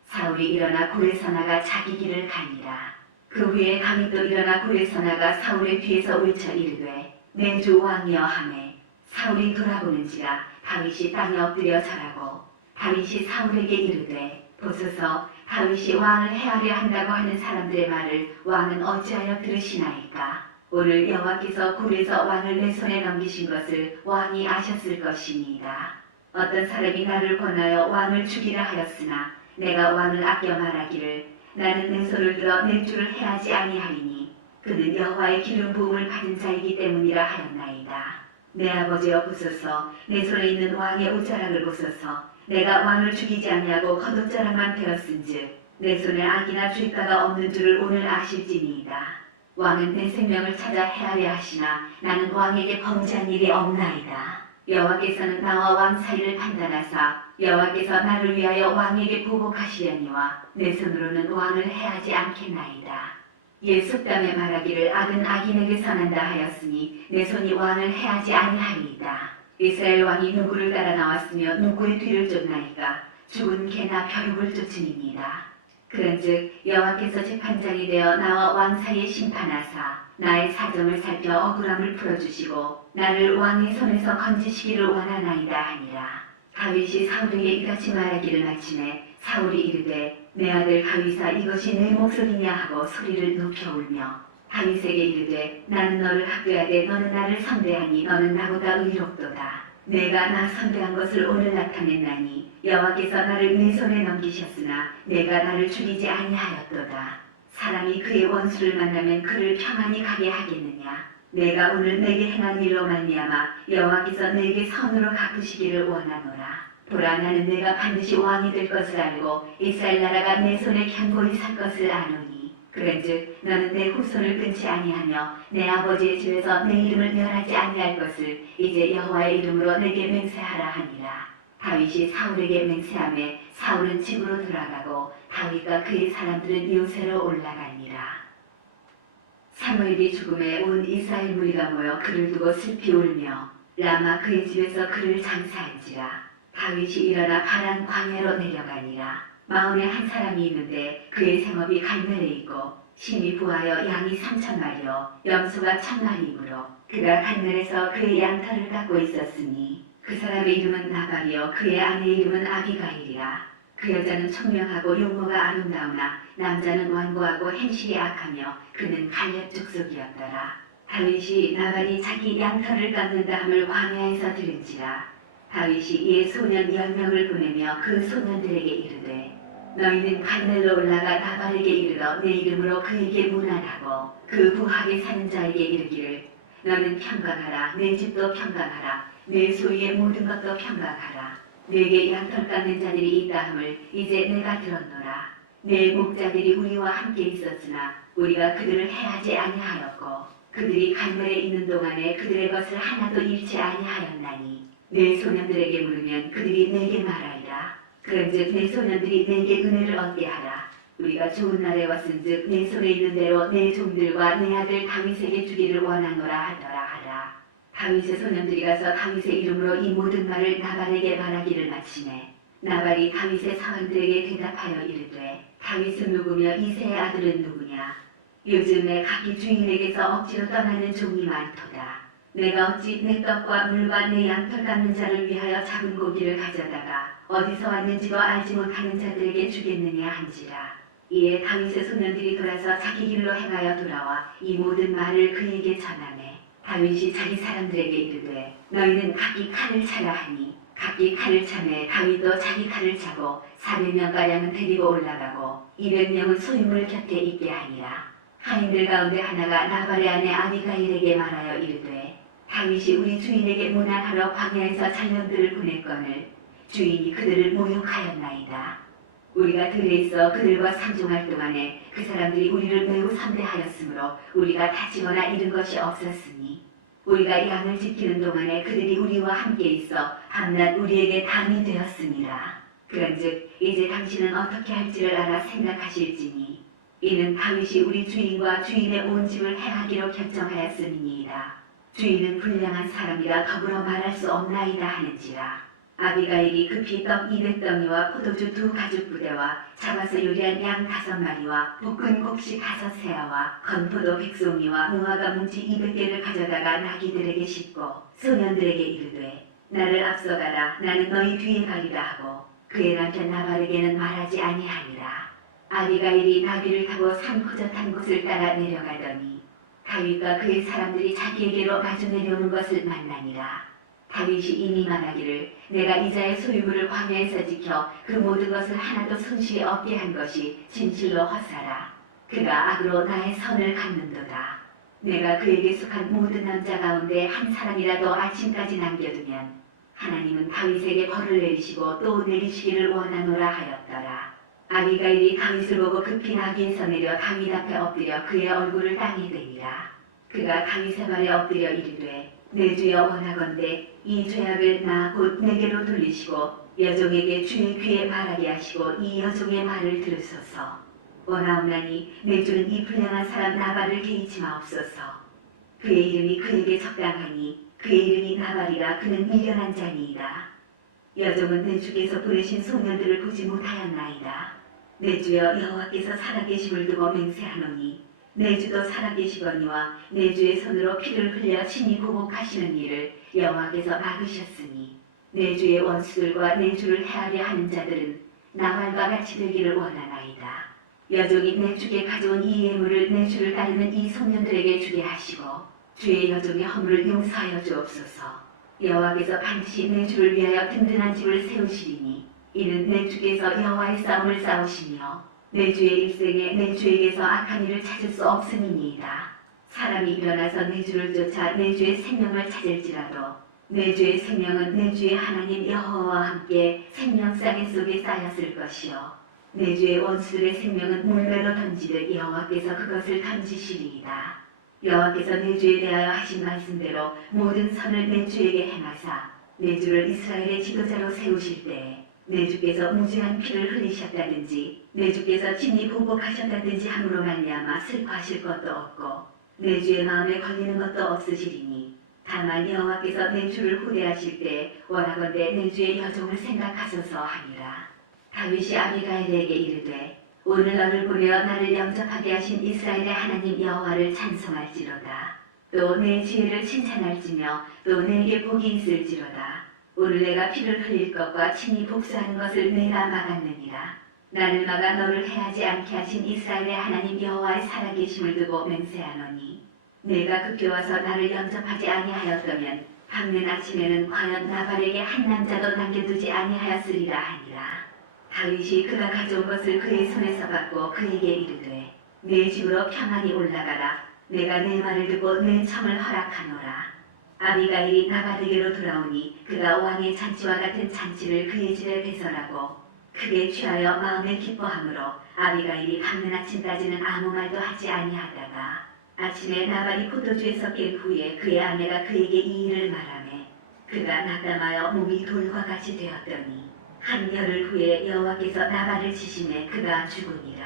사울이 일어나 굴에서 나가 자기 길을 가니라. 그 후에 다윗도 일어나 굴에서 나가 사울의 뒤에서 외쳐 이르되 내 주 왕이여 하매 사울이 돌아보는지라 다윗이 땅에 엎드려 절하고 다윗이 사울에게 이르되 보소서 다윗이 왕을 해하려 한다고 하는 사람들의 말을 왕은 어찌하여 들으시나이까. 오늘 여호와께서 굴에서 왕을 내 손에 넘기신 것을 왕이 아셨을 것이니이다. 어떤 사람이 나를 권하여 왕을 죽이라 하였으나 내가 왕을 아껴 말하기를 나는 내 손을 들어 내 주를 해하지 아니하리니 그는 여호와의 기름 부음을 받은 자이기 때문이라 하였나이다. 내 아버지여 보소서 내 손에 있는 왕의 옷자락을 보소서 내가 왕을 죽이지 아니하고 겉옷자락만 베었은즉 내 손에 악이나 죄가가 없는 줄을 오늘 아실지니이다. 왕은 내 생명을 찾아 해하려 하시나 나는 왕에게 범죄한 일이 없나이다. 여호와께서는 나와 왕 사이를 판단하사 여호와께서 나를 위하여 왕에게 보복하시려니와 내 손으로는 왕을 해하지 않겠나이다. 예 속담에 말하기를 악은 악인에게 선한다 하였으니 내 손이 왕을 해하지 아니하리이다. 이스라엘 왕이 누구를 따라 나왔으며 누구의 뒤를 쫓나이까. 죽은 개나 벼룩을 쫓음이니이다. 그런즉 여호와께서 재판장이 되어 나와 왕 사이에 심판하사 나의 사정을 살펴 억울함을 풀어주시고 나를 왕의 손에서 건지시기를 원하나이다 하니라. 다윗이 사울에게 이같이 말하기를 마침에 사울이 이르되 내 아들 다윗아 이것이 내 목소리냐 하고 소리를 높여 울며 다윗에게 이르되 나는 너를 학대하되 너는 나를 선대하니 너는 나보다 의롭도다. 내가 나 선대한 것을 오늘 나타냈나니 여호와께서 나를 내 손에 넘기셨으나 내가 나를 죽이지 아니하였도다. 사람이 그의 원수를 만나면 그를 평안히 가게 하겠느냐. 내가 오늘 내게 행한 일로 말미암아 여호와께서 내게 선으로 갚으시기를 원하노라. 보라 나는 내가 반드시 왕이 될 것을 알고 이스라엘 나라가 내 손에 견고히 설 것을 아노니 그런즉 너는 내 후손을 끊지 아니하며 내 아버지의 집에서 내 이름을 멸하지 아니할 것을 이제 여호와의 이름으로 내게 맹세하라 하니라. 다윗이 사울에게 맹세하매 사울은 집으로 돌아가고 다윗과 그의 사람들은 요새로 올라가니라. 사무엘이 죽음에 온 이스라엘 무리가 모여 그를 두고 슬피 울며 라마 그의 집에서 그를 장사한지라. 다윗이 일어나 바란 광야로 내려가니라. 마온에 한 사람이 있는데 그의 생업이 갈멜에 있고 심이 부하여 양이 3,000마리요 염소가 1,000마리이므로 그가 갈멜에서 그의 양털을 깎고 있었으니 그 사람의 이름은 나발이요 그의 아내의 이름은 아비가일이라. 그 여자는 총명하고 용모가 아름다우나 남자는 완고하고 행실이 악하며 그는 갈렙 족속이었더라. 다윗이 나발이 자기 양털을 깎는다 함을 광야에서 들은지라. 다윗이 이에 소년 10명을 보내며 그 소년들에게 이르되 너희는 갈멜로 올라가 나발에게 이르러 내 이름으로 그에게 문안하고 그 부하게 사는 자에게 이르기를 너는 평강하라. 내 집도 평강하라. 내 소유의 모든 것도 평강하라. 내게 양털 깎는 자들이 있다 함을 이제 내가 들었노라. 내 목자들이 우리와 함께 있었으나 우리가 그들을 해하지 아니하였고 그들이 갈멜에 있는 동안에 그들의 것을 하나도 잃지 아니하였나니 내 소년들에게 물으면 그들이 내게 말하리라. 그런즉 내 소년들이 내게 은혜를 얻게 하라. 우리가 좋은 날에 왔은즉 내 손에 있는 대로 내 종들과 내 아들 다윗에게 주기를 원하노라 하더라 하라. 다윗의 소년들이 가서 다윗의 이름으로 이 모든 말을 나발에게 말하기를 마치매 나발이 다윗의 사원들에게 대답하여 이르되 다윗은 누구며 이새의 아들은 누구냐? 요즘에 각기 주인에게서 억지로 떠나는 종이 많도다. 내가 어찌 내 떡과 물과 내 양털 깎는 자를 위하여 잡은 고기를 가져다가 어디서 왔는지도 알지 못하는 자들에게 주겠느냐 한지라. 이에 다윗의 소년들이 돌아서 자기 길로 행하여 돌아와 이 모든 말을 그에게 전하매 다윗이 자기 사람들에게 이르되 너희는 각기 칼을 차라 하니 각기 칼을 차매 다윗도 자기 칼을 차고 400명가량은 데리고 올라가고 200명은 소유물 곁에 있게 하니라. 하인들 가운데 하나가 나발의 아내 아비가일에게 말하여 이르되 다윗이 우리 주인에게 문안하러 광야에서 전령들을 보냈거늘 주인이 그들을 모욕하였나이다. 우리가 들에 있어 그들과 상종할 동안에 그 사람들이 우리를 매우 선대하였으므로 우리가 다치거나 잃은 것이 없었으니 우리가 양을 지키는 동안에 그들이 우리와 함께 있어 밤낮 우리에게 담이 되었습니다. 그런즉 이제 당신은 어떻게 할지를 알아 생각하실지니 이는 다윗이 우리 주인과 주인의 온 집을 해하기로 결정하였음이니이다. 주인은 불량한 사람이라 더불어 말할 수 없나이다 하는지라. 아비가일이 급히 떡 200덩이와 포도주 2가죽부대와 잡아서 요리한 양 5마리와 볶은 곡식 5세아와 건포도 100송이와 무화과 뭉치 200개를 가져다가 나귀들에게 싣고 소년들에게 이르되 나를 앞서가라. 나는 너희 뒤에 가리라 하고 그의 남편 나발에게는 말하지 아니하니라. 아비가일이 나귀를 타고 산 호젓한 곳을 따라 내려가더니 다윗과 그의 사람들이 자기에게로 마주 내려오는 것을 만나니라. 다윗이 이미 말하기를 내가 이자의 소유물을 광야에서 지켜 그 모든 것을 하나도 손실이 없게 한 것이 진실로 헛사라. 그가 악으로 나의 선을 갚는도다. 내가 그에게 속한 모든 남자 가운데 한 사람이라도 아침까지 남겨두면 하나님은 다윗에게 벌을 내리시고 또 내리시기를 원하노라 하였더라. 아비가일이 다윗을 보고 급히 나귀에서 내려 다윗 앞에 엎드려 그의 얼굴을 땅에 대니라. 그가 다윗의 발에 엎드려 이르되 내 주여 원하건대 이 죄악을 나 곧 내게로 돌리시고 여종에게 주의 귀에 말하게 하시고 이 여종의 말을 들으소서. 원하옵나니 내 주는 이 불량한 사람 나발을 개의치 마옵소서. 그의 이름이 그에게 적당하니 그의 이름이 나발이라. 그는 미련한 자니이다. 여종은 내 주께서 보내신 소년들을 보지 못하였나이다. 내 주여 여호와께서 살아계심을 두고 맹세하노니 내 주도 살아계시거니와 내 주의 손으로 피를 흘려 친히 보복하시는 일을 여호와께서 막으셨으니 내 주의 원수들과 내 주를 해하려 하는 자들은 나발과 같이 되기를 원하나이다. 여종이 내 주께 가져온 이 예물을 내 주를 따르는 이 소년들에게 주게 하시고 주의 여종의 허물을 용서하여 주옵소서. 여호와께서 반드시 내 주를 위하여 든든한 집을 세우시리니 이는 내 주께서 여호와의 싸움을 싸우시며 내 주의 일생에 내 주에게서 악한 일을 찾을 수 없음이니이다. 사람이 일어나서 내 주를 쫓아 내 주의 생명을 찾을지라도 내 주의 생명은 내 주의 하나님 여호와와 함께 생명쌍의 속에 쌓였을 것이요 내 주의 원수들의 생명은 물매로 던지듯 여호와께서 그것을 던지시리이다. 여호와께서 내 주에 대하여 하신 말씀대로 모든 선을 내 주에게 행하사 내 주를 이스라엘의 지도자로 세우실 때에 내 주께서 무죄한 피를 흘리셨다든지 내 주께서 친히 보복하셨다든지 함으로 말미암아 슬퍼하실 것도 없고 내 주의 마음에 걸리는 것도 없으시리니 다만 여호와께서 내 주를 후대하실 때 원하건대 내 주의 여종을 생각하소서 하니라. 다윗이 아비가일에게 이르되 오늘 너를 보내어 나를 영접하게 하신 이스라엘의 하나님 여호와를 찬송할지로다. 또 내 지혜를 칭찬할지며 또 내게 복이 있을지로다. 오늘 내가 피를 흘릴 것과 친히 복수하는 것을 내가 막았느니라. 나를 막아 너를 해하지 않게 하신 이스라엘의 하나님 여호와의 살아계심을 두고 맹세하노니 내가 급히 와서 나를 영접하지 아니하였다면 밝는 아침에는 과연 나발에게 한 남자도 남겨두지 아니하였으리라 하니라. 다윗이 그가 가져온 것을 그의 손에서 받고 그에게 이르되 내 집으로 평안히 올라가라. 내가 내 말을 듣고 내 청을 허락하노라. 아비가일이 나발에게로 돌아오니 그가 왕의 잔치와 같은 잔치를 그의 집에 배설하고 크게 취하여 마음에 기뻐하므로 아비가일이 밝는 아침까지는 아무 말도 하지 아니하다가 아침에 나발이 포도주에서 깬 후에 그의 아내가 그에게 이 일을 말하매 그가 낙담하여 몸이 돌과 같이 되었더니 한 열흘 후에 여호와께서 나발을 치심에 그가 죽으니라.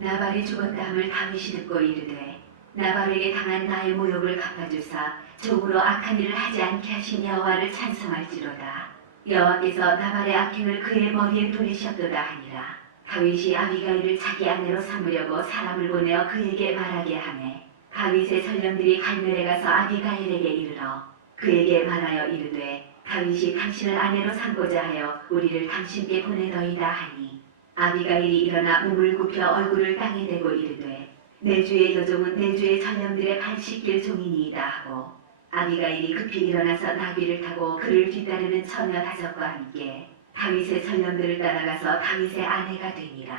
나발이 죽었다 함을 다윗이 듣고 이르되 나발에게 당한 나의 모욕을 갚아주사 종으로 악한 일을 하지 않게 하신 여호와를 찬송할지로다. 여호와께서 나발의 악행을 그의 머리에 돌리셨도다 하니라. 다윗이 아비가일을 자기 아내로 삼으려고 사람을 보내어 그에게 말하게 하매 다윗의 설령들이 갈멜에 가서 아비가일에게 이르러 그에게 말하여 이르되 다윗이 당신을 아내로 삼고자 하여 우리를 당신께 보내더이다 하니 아비가일이 일어나 몸을 굽혀 얼굴을 땅에 대고 이르되 내 주의 여종은 내 주의 전령들의 발 씻길 종이니이다 하고 아비가일이 급히 일어나서 나귀를 타고 그를 뒤따르는 처녀 5과 함께 다윗의 전령들을 따라가서 다윗의 아내가 되니라.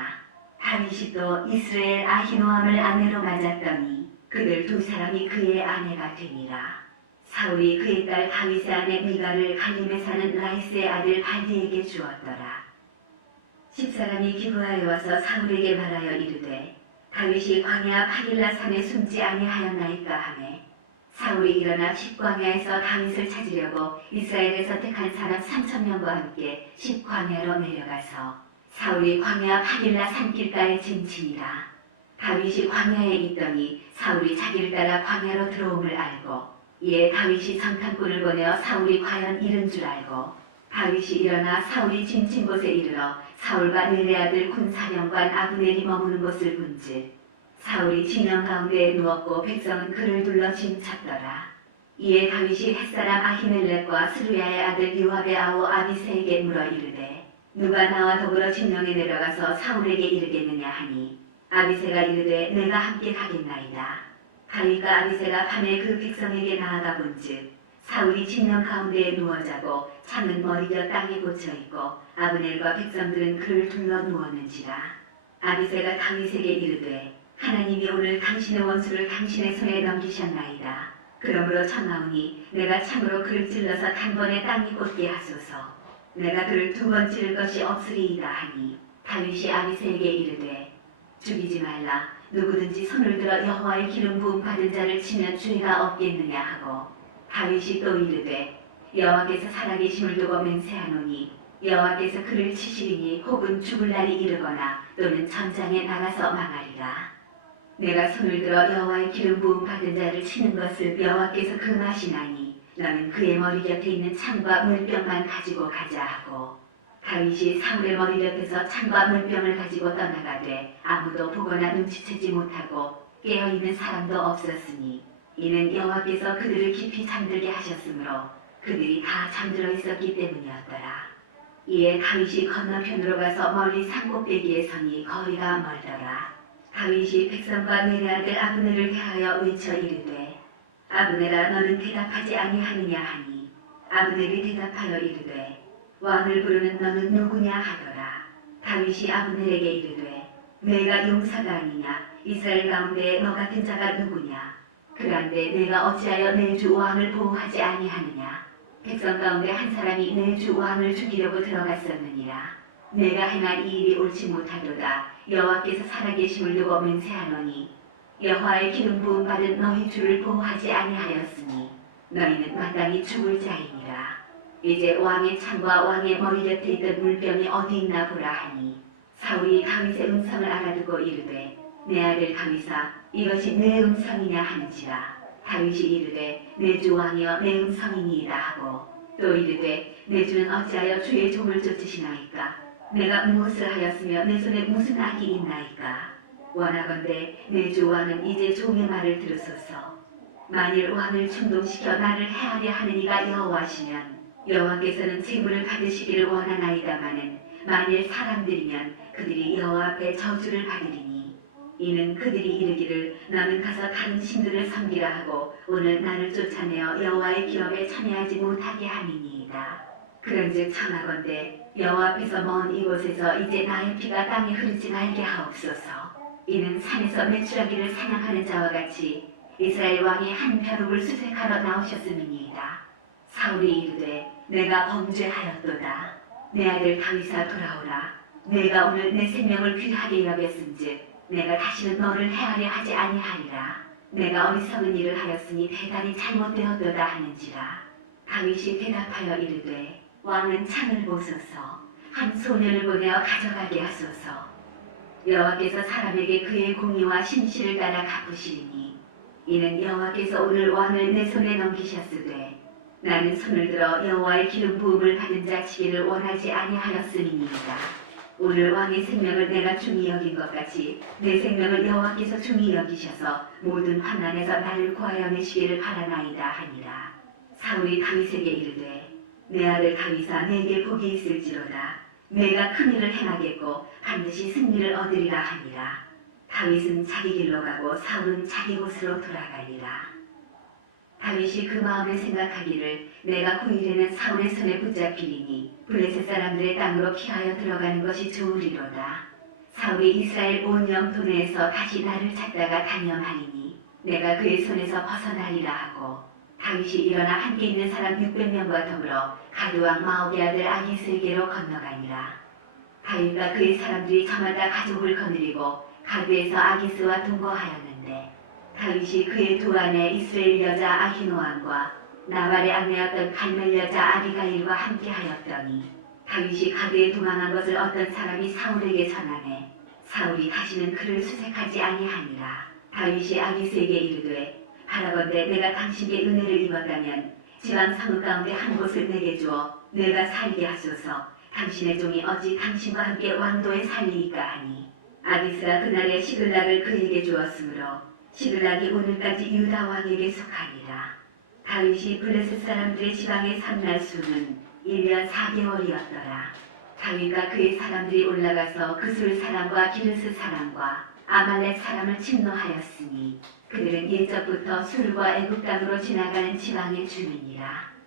다윗이 또 이스라엘 아히노함을 아내로 맞았더니 그들 2사람이 그의 아내가 되니라. 사울이 그의 딸 다윗의 아내 미가를 갈림에 사는 라이스의 아들 발디에게 주었더라. 10사람이 기브아에 와서 사울에게 말하여 이르되 다윗이 광야 하길라 산에 숨지 아니하였나이까 하매 사울이 일어나 십광야에서 다윗을 찾으려고 이스라엘에서 택한 사람 3,000명과 함께 십광야로 내려가서 사울이 광야 하길라 산길가에 진치니라. 다윗이 광야에 있더니 사울이 자기를 따라 광야로 들어옴을 알고 이에 다윗이 정탐꾼을 보내어 사울이 과연 이른 줄 알고 다윗이 일어나 사울이 진친 곳에 이르러 사울과 네레 아들 군사령관 아브넬이 머무는 곳을 본즉 사울이 진영 가운데에 누웠고 백성은 그를 둘러 짐쳤더라. 이에 다윗이 햇사람 아히멜렉과 스루야의 아들 요압의 아우 아비새에게 물어 이르되 누가 나와 더불어 진영에 내려가서 사울에게 이르겠느냐 하니 아비새가 이르되 내가 함께 가겠나이다. 다윗과 아비새가 밤에 그 백성에게 나아가 본즉 사울이 진영 가운데에 누워 자고 창은 머리겨 땅에 꽂혀 있고 아브넬과 백성들은 그를 둘러 누웠는지라. 아비새가 다윗에게 이르되 하나님이 오늘 당신의 원수를 당신의 손에 넘기셨나이다. 그러므로 청하오니 내가 참으로 그를 찔러서 단번에 땅에 꽂게 하소서. 내가 그를 2번 찌를 것이 없으리이다 하니 다윗이 아비새에게 이르되 죽이지 말라. 누구든지 손을 들어 여호와의 기름 부음 받은 자를 치면 죄가 없겠느냐 하고 다윗이 또 이르되 여호와께서 살아계심을 두고 맹세하노니 여호와께서 그를 치시리니 혹은 죽을 날이 이르거나 또는 전장에 나가서 망하리라. 내가 손을 들어 여호와의 기름 부음 받은 자를 치는 것을 여호와께서 금하시나니 너는 그의 머리 곁에 있는 창과 물병만 가지고 가자 하고 다윗이 사울의 머리 곁에서 창과 물병을 가지고 떠나가되 아무도 보거나 눈치채지 못하고 깨어있는 사람도 없었으니 이는 여호와께서 그들을 깊이 잠들게 하셨으므로 그들이 다 잠들어 있었기 때문이었더라. 이에 다윗이 건너편으로 가서 멀리 산 꼭대기에 서니 거리가 멀더라. 다윗이 백성과 네레 아들 아브넬을 대하여 외쳐 이르되 아브넬아 너는 대답하지 아니하느냐 하니 아브넬이 대답하여 이르되 왕을 부르는 너는 누구냐 하더라. 다윗이 아브넬에게 이르되 내가 용사가 아니냐 이스라엘 가운데 너 같은 자가 누구냐 그런데 내가 어찌하여 내 주 왕을 보호하지 아니하느냐 백성 가운데 한 사람이 내 주 왕을 죽이려고 들어갔었느니라. 내가 행한 이 일이 옳지 못하도다. 여호와께서 살아계심을 두고 맹세하노니 여호와의 기름 부음 받은 너희 주를 보호하지 아니하였으니 너희는 마땅히 죽을 자이니라. 이제 왕의 창과 왕의 머리 곁에 있던 물병이 어디 있나 보라 하니 사울이 다윗의 음성을 알아듣고 이르되 내 아들 다윗아 이것이 내 음성이냐 하는지라. 다윗이 이르되 내 주 왕이여 내 음성이니이다 하고 또 이르되 내 주는 어찌하여 주의 종을 쫓으시나이까. 내가 무엇을 하였으며 내 손에 무슨 악이 있나이까. 원하건대 내 주 왕은 이제 종의 말을 들으소서. 만일 왕을 충동시켜 나를 해하려 하는 이가 여호와시면 여호와께서는 재물을 받으시기를 원하나이다마는 만일 사람들이면 그들이 여호와 앞에 저주를 받으리니 이는 그들이 이르기를 너는 가서 다른 신들을 섬기라 하고 오늘 나를 쫓아내어 여호와의 기업에 참여하지 못하게 함이니이다. 그런즉 청하건대 여호와 앞에서 먼 이곳에서 이제 나의 피가 땅에 흐르지 말게 하옵소서. 이는 산에서 메추라기를 사냥하는 자와 같이 이스라엘 왕이 한 벼룩을 수색하러 나오셨음이니이다. 사울이 이르되 내가 범죄하였도다. 내 아들 다윗아 돌아오라. 내가 오늘 내 생명을 귀하게 여겼은즉 내가 다시는 너를 해하려 하지 아니하리라. 내가 어리석은 일을 하였으니 대단히 잘못되었도다 하는지라. 다윗이 대답하여 이르되 왕은 창을 보소서. 한 소년을 보내어 가져가게 하소서. 여호와께서 사람에게 그의 공의와 심실을 따라 갚으시리니 이는 여호와께서 오늘 왕을 내 손에 넘기셨으되 나는 손을 들어 여호와의 기름 부음을 받은 자 치기를 원하지 아니하였음이니이다. 오늘 왕의 생명을 내가 중히 여긴 것 같이 내 생명을 여호와께서 중히 여기셔서 모든 환난에서 나를 구하여 내시기를 바라나이다 하니라. 사울이 다윗에게 이르되 내 아들 다윗아 내게 복이 있을지로다. 내가 큰 일을 행하겠고 반드시 승리를 얻으리라 하니라. 다윗은 자기 길로 가고 사울은 자기 곳으로 돌아가니라. 다윗이 그 마음에 생각하기를 내가 9일에는 사울의 손에 붙잡히리니 블레셋 사람들의 땅으로 피하여 들어가는 것이 좋으리로다. 사울이 이스라엘 온 영토 내에서 다시 나를 찾다가 단념하리니 내가 그의 손에서 벗어나리라 하고 다윗이 일어나 함께 있는 사람 600명과 더불어 가드왕 마옥의 아들 아기스에게로 건너가니라. 다윗과 그의 사람들이 저마다 가족을 거느리고 가드에서 아기스와 동거하였는데 다윗이 그의 두 아내 이스라엘 여자 아히노암과 나발의 아내였던 갈멜 여자 아비가일과 함께하였더니 다윗이 가드에 도망한 것을 어떤 사람이 사울에게 전하매 사울이 다시는 그를 수색하지 아니하니라. 다윗이 아기스에게 이르되 바라건대 내가 당신께 은혜를 입었다면 지방 성읍 가운데 한 곳을 내게 주어 내가 살게 하소서. 당신의 종이 어찌 당신과 함께 왕도에 살리이까 하니 아기스가 그날의 시글락을 그에게 주었으므로 시글락이 오늘까지 유다 왕에게 속하니라. 다윗이 블레셋 사람들의 지방에 산 날수는 1년 4개월이었더라. 다윗과 그의 사람들이 올라가서 그술 사람과 기르스 사람과 아말렉 사람을 침노하였으니 그들은 예적부터 술과 애굽 땅으로 지나가는 지방의 주민이라.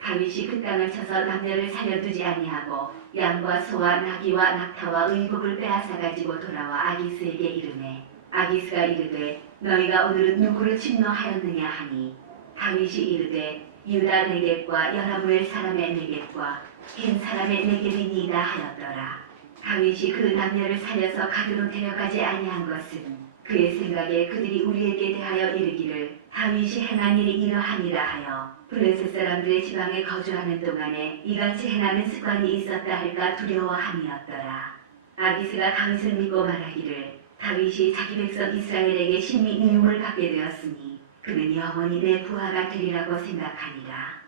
다윗이 그 땅을 쳐서 남녀를 살려두지 아니하고 양과 소와 나귀와 낙타와 의복을 빼앗아 가지고 돌아와 아기스에게 이르매 아기스가 이르되 너희가 오늘은 누구를 침노하였느냐 하니 다윗이 이르되 유다 네겝과 여라무엘 사람의 네겝과 겐 사람의 네겝이니이다 하였더라. 다윗이 그 남녀를 살려서 가드로 데려가지 아니한 것은 그의 생각에 그들이 우리에게 대하여 이르기를 다윗이 행한 일이 이러하니라 하여 블레셋 사람들의 지방에 거주하는 동안에 이같이 행하는 습관이 있었다 할까 두려워함이었더라. 아기스가 다윗을 믿고 말하기를 다윗이 자기 백성 이스라엘에게 심히 미움을 받게 되었으니 그는 영원히 내 부하가 되리라고 생각하니라.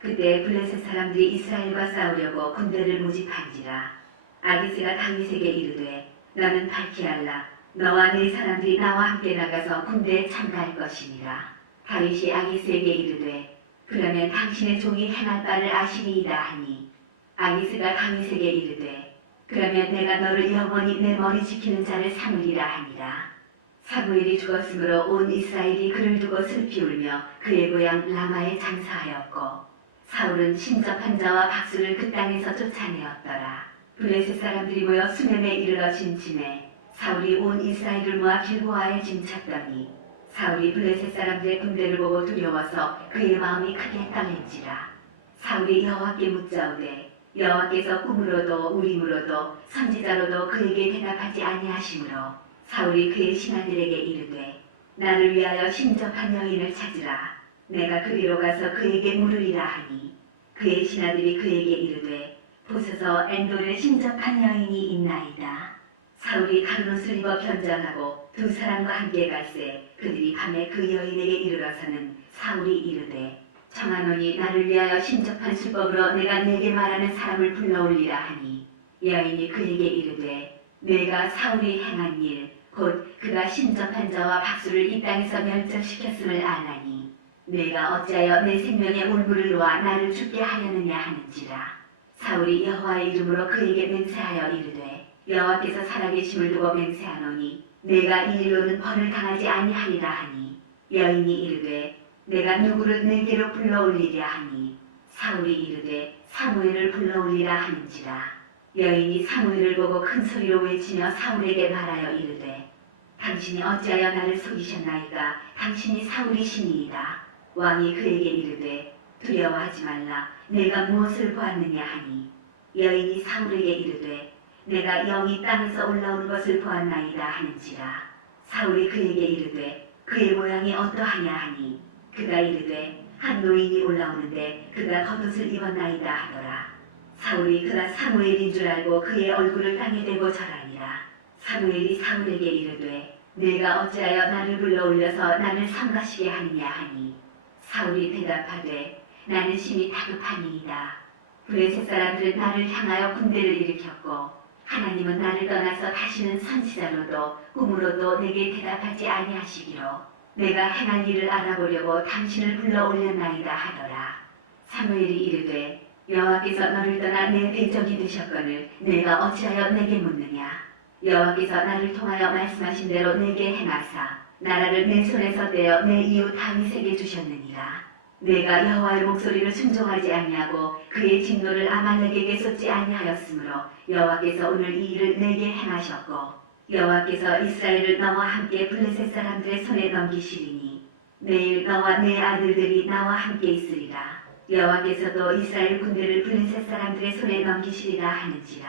그때 블레셋 사람들이 이스라엘과 싸우려고 군대를 모집한지라. 아기스가 다윗에게 이르되 너는 밝히 알라. 너와 네 사람들이 나와 함께 나가서 군대에 참가할 것이니라. 다윗이 아기스에게 이르되 그러면 당신의 종이 행할 바를 아시리이다 하니 아기스가 다윗에게 이르되 그러면 내가 너를 영원히 내 머리 지키는 자를 삼으리라 하니라. 사무엘이 죽었으므로 온 이스라엘이 그를 두고 슬피 울며 그의 고향 라마에 장사하였고 사울은 신접한 자와 박수를 그 땅에서 쫓아내었더라. 블레셋 사람들이 모여 수넴에 이르러 진침해 사울이 온 이스라엘을 모아 길보아에 진쳤더니 사울이 블레셋 사람들의 군대를 보고 두려워서 그의 마음이 크게 떨린지라. 사울이 여호와께 묻자오되 여호와께서 꿈으로도 우림으로도 선지자로도 그에게 대답하지 아니하시므로 사울이 그의 신하들에게 이르되 나를 위하여 신접한 여인을 찾으라. 내가 그리로 가서 그에게 물으리라 하니 그의 신하들이 그에게 이르되 보소서 엔돌에 신접한 여인이 있나이다. 사울이 가르옷을 입어 변장하고 두 사람과 함께 갈새 그들이 밤에 그 여인에게 이르러서는 사울이 이르되 청하노니 나를 위하여 신접한 수법으로 내가 네게 말하는 사람을 불러올리라 하니 여인이 그에게 이르되 내가 사울이 행한 일 곧 그가 신접한 자와 박수를 이 땅에서 멸절시켰음을 아나니 내가 어찌하여 내 생명의 올무를 놓아 나를 죽게 하려느냐 하는지라. 사울이 여호와의 이름으로 그에게 맹세하여 이르되 여호와께서 살아계심을 두고 맹세하노니 내가 이 일로는 벌을 당하지 아니하리라 하니 여인이 이르되 내가 누구를 내게로 불러올리랴 하니 사울이 이르되 사무엘을 불러올리라 하는지라. 여인이 사무엘을 보고 큰 소리로 외치며 사울에게 말하여 이르되 당신이 어찌하여 나를 속이셨나이까? 당신이 사울이시니이다. 왕이 그에게 이르되 두려워하지 말라. 내가 무엇을 보았느냐 하니 여인이 사울에게 이르되 내가 영이 땅에서 올라오는 것을 보았나이다 하는지라. 사울이 그에게 이르되 그의 모양이 어떠하냐 하니 그가 이르되 한 노인이 올라오는데 그가 겉옷을 입었나이다 하더라. 사울이 그가 사무엘인 줄 알고 그의 얼굴을 땅에 대고 절하니라. 사무엘이 사울에게 이르되 내가 어찌하여 나를 불러올려서 나를 성가시게 하느냐 하니 사울이 대답하되 나는 심히 다급하니이다. 블레셋 사람들은 나를 향하여 군대를 일으켰고 하나님은 나를 떠나서 다시는 선지자로도 꿈으로도 내게 대답하지 아니하시기로 내가 행할 일을 알아보려고 당신을 불러올렸나이다 하더라. 사무엘이 이르되 여호와께서 너를 떠나 내 대적이 되셨거늘 내가 어찌하여 내게 묻느냐. 여호와께서 나를 통하여 말씀하신 대로 내게 행하사 나라를 내 손에서 떼어 내 이웃 다윗에게 주셨느니라. 내가 여호와의 목소리를 순종하지 아니하고 그의 진노를 아말렉에게 쏟지 아니하였으므로 여호와께서 오늘 이 일을 내게 행하셨고 여호와께서 이스라엘을 너와 함께 블레셋 사람들의 손에 넘기시리니 내일 너와 내 아들들이 나와 함께 있으리라. 여호와께서도 이스라엘 군대를 블레셋 사람들의 손에 넘기시리라 하는지라.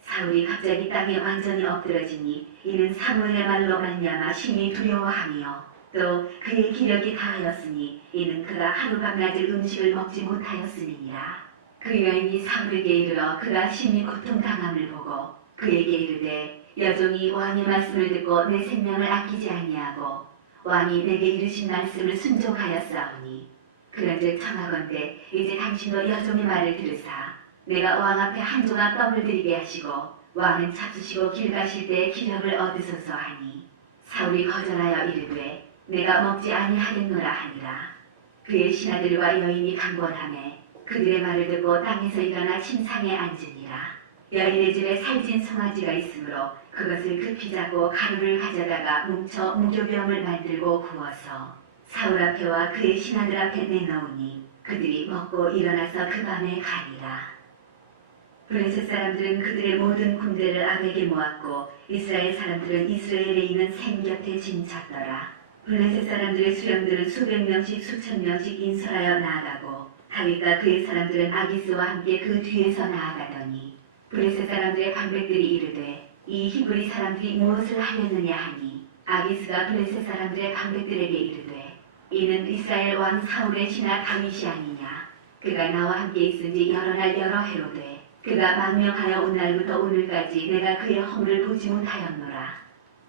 사울이 갑자기 땅에 완전히 엎드러지니 이는 사무엘의 말로 말미암아 심히 두려워하며 또 그의 기력이 다하였으니 이는 그가 하루밤낮을 음식을 먹지 못하였음이니라. 그 여인이 사울에게 이르러 그가 심히 고통당함을 보고 그에게 이르되 여종이 왕의 말씀을 듣고 내 생명을 아끼지 아니하고 왕이 내게 이르신 말씀을 순종하였사오니 그런즉 청하건대 이제 당신도 여종의 말을 들으사 내가 왕 앞에 한 조각 떡을 드리게 하시고 왕은 잡수시고 길 가실 때에 기력을 얻으소서 하니 사울이 거절하여 이르되 내가 먹지 아니하겠노라 하니라. 그의 신하들과 여인이 강권하매 그들의 말을 듣고 땅에서 일어나 침상에 앉으니라. 여인의 집에 살진 송아지가 있으므로 그것을 급히 잡고 가루를 가져다가 뭉쳐 무교병을 만들고 구워서 사울 앞에와 그의 신하들 앞에 내놓으니 그들이 먹고 일어나서 그 밤에 가니라. 블레셋 사람들은 그들의 모든 군대를 악에게 모았고 이스라엘 사람들은 이스라엘에 있는 샘 곁에 진쳤더라. 블레셋 사람들의 수령들은 수백 명씩 수천 명씩 인솔하여 나아가고 다윗과 그의 사람들은 아기스와 함께 그 뒤에서 나아가더니 블레셋 사람들의 방백들이 이르되 이 히브리 사람들이 무엇을 하였느냐 하니 아기스가 블레셋 사람들의 방백들에게 이르되 이는 이스라엘 왕 사울의 신하 다윗이 아니냐. 그가 나와 함께 있은 지 여러 날 여러 해로되 그가 망명하여 온 날부터 오늘까지 내가 그의 허물을 보지 못하였노라.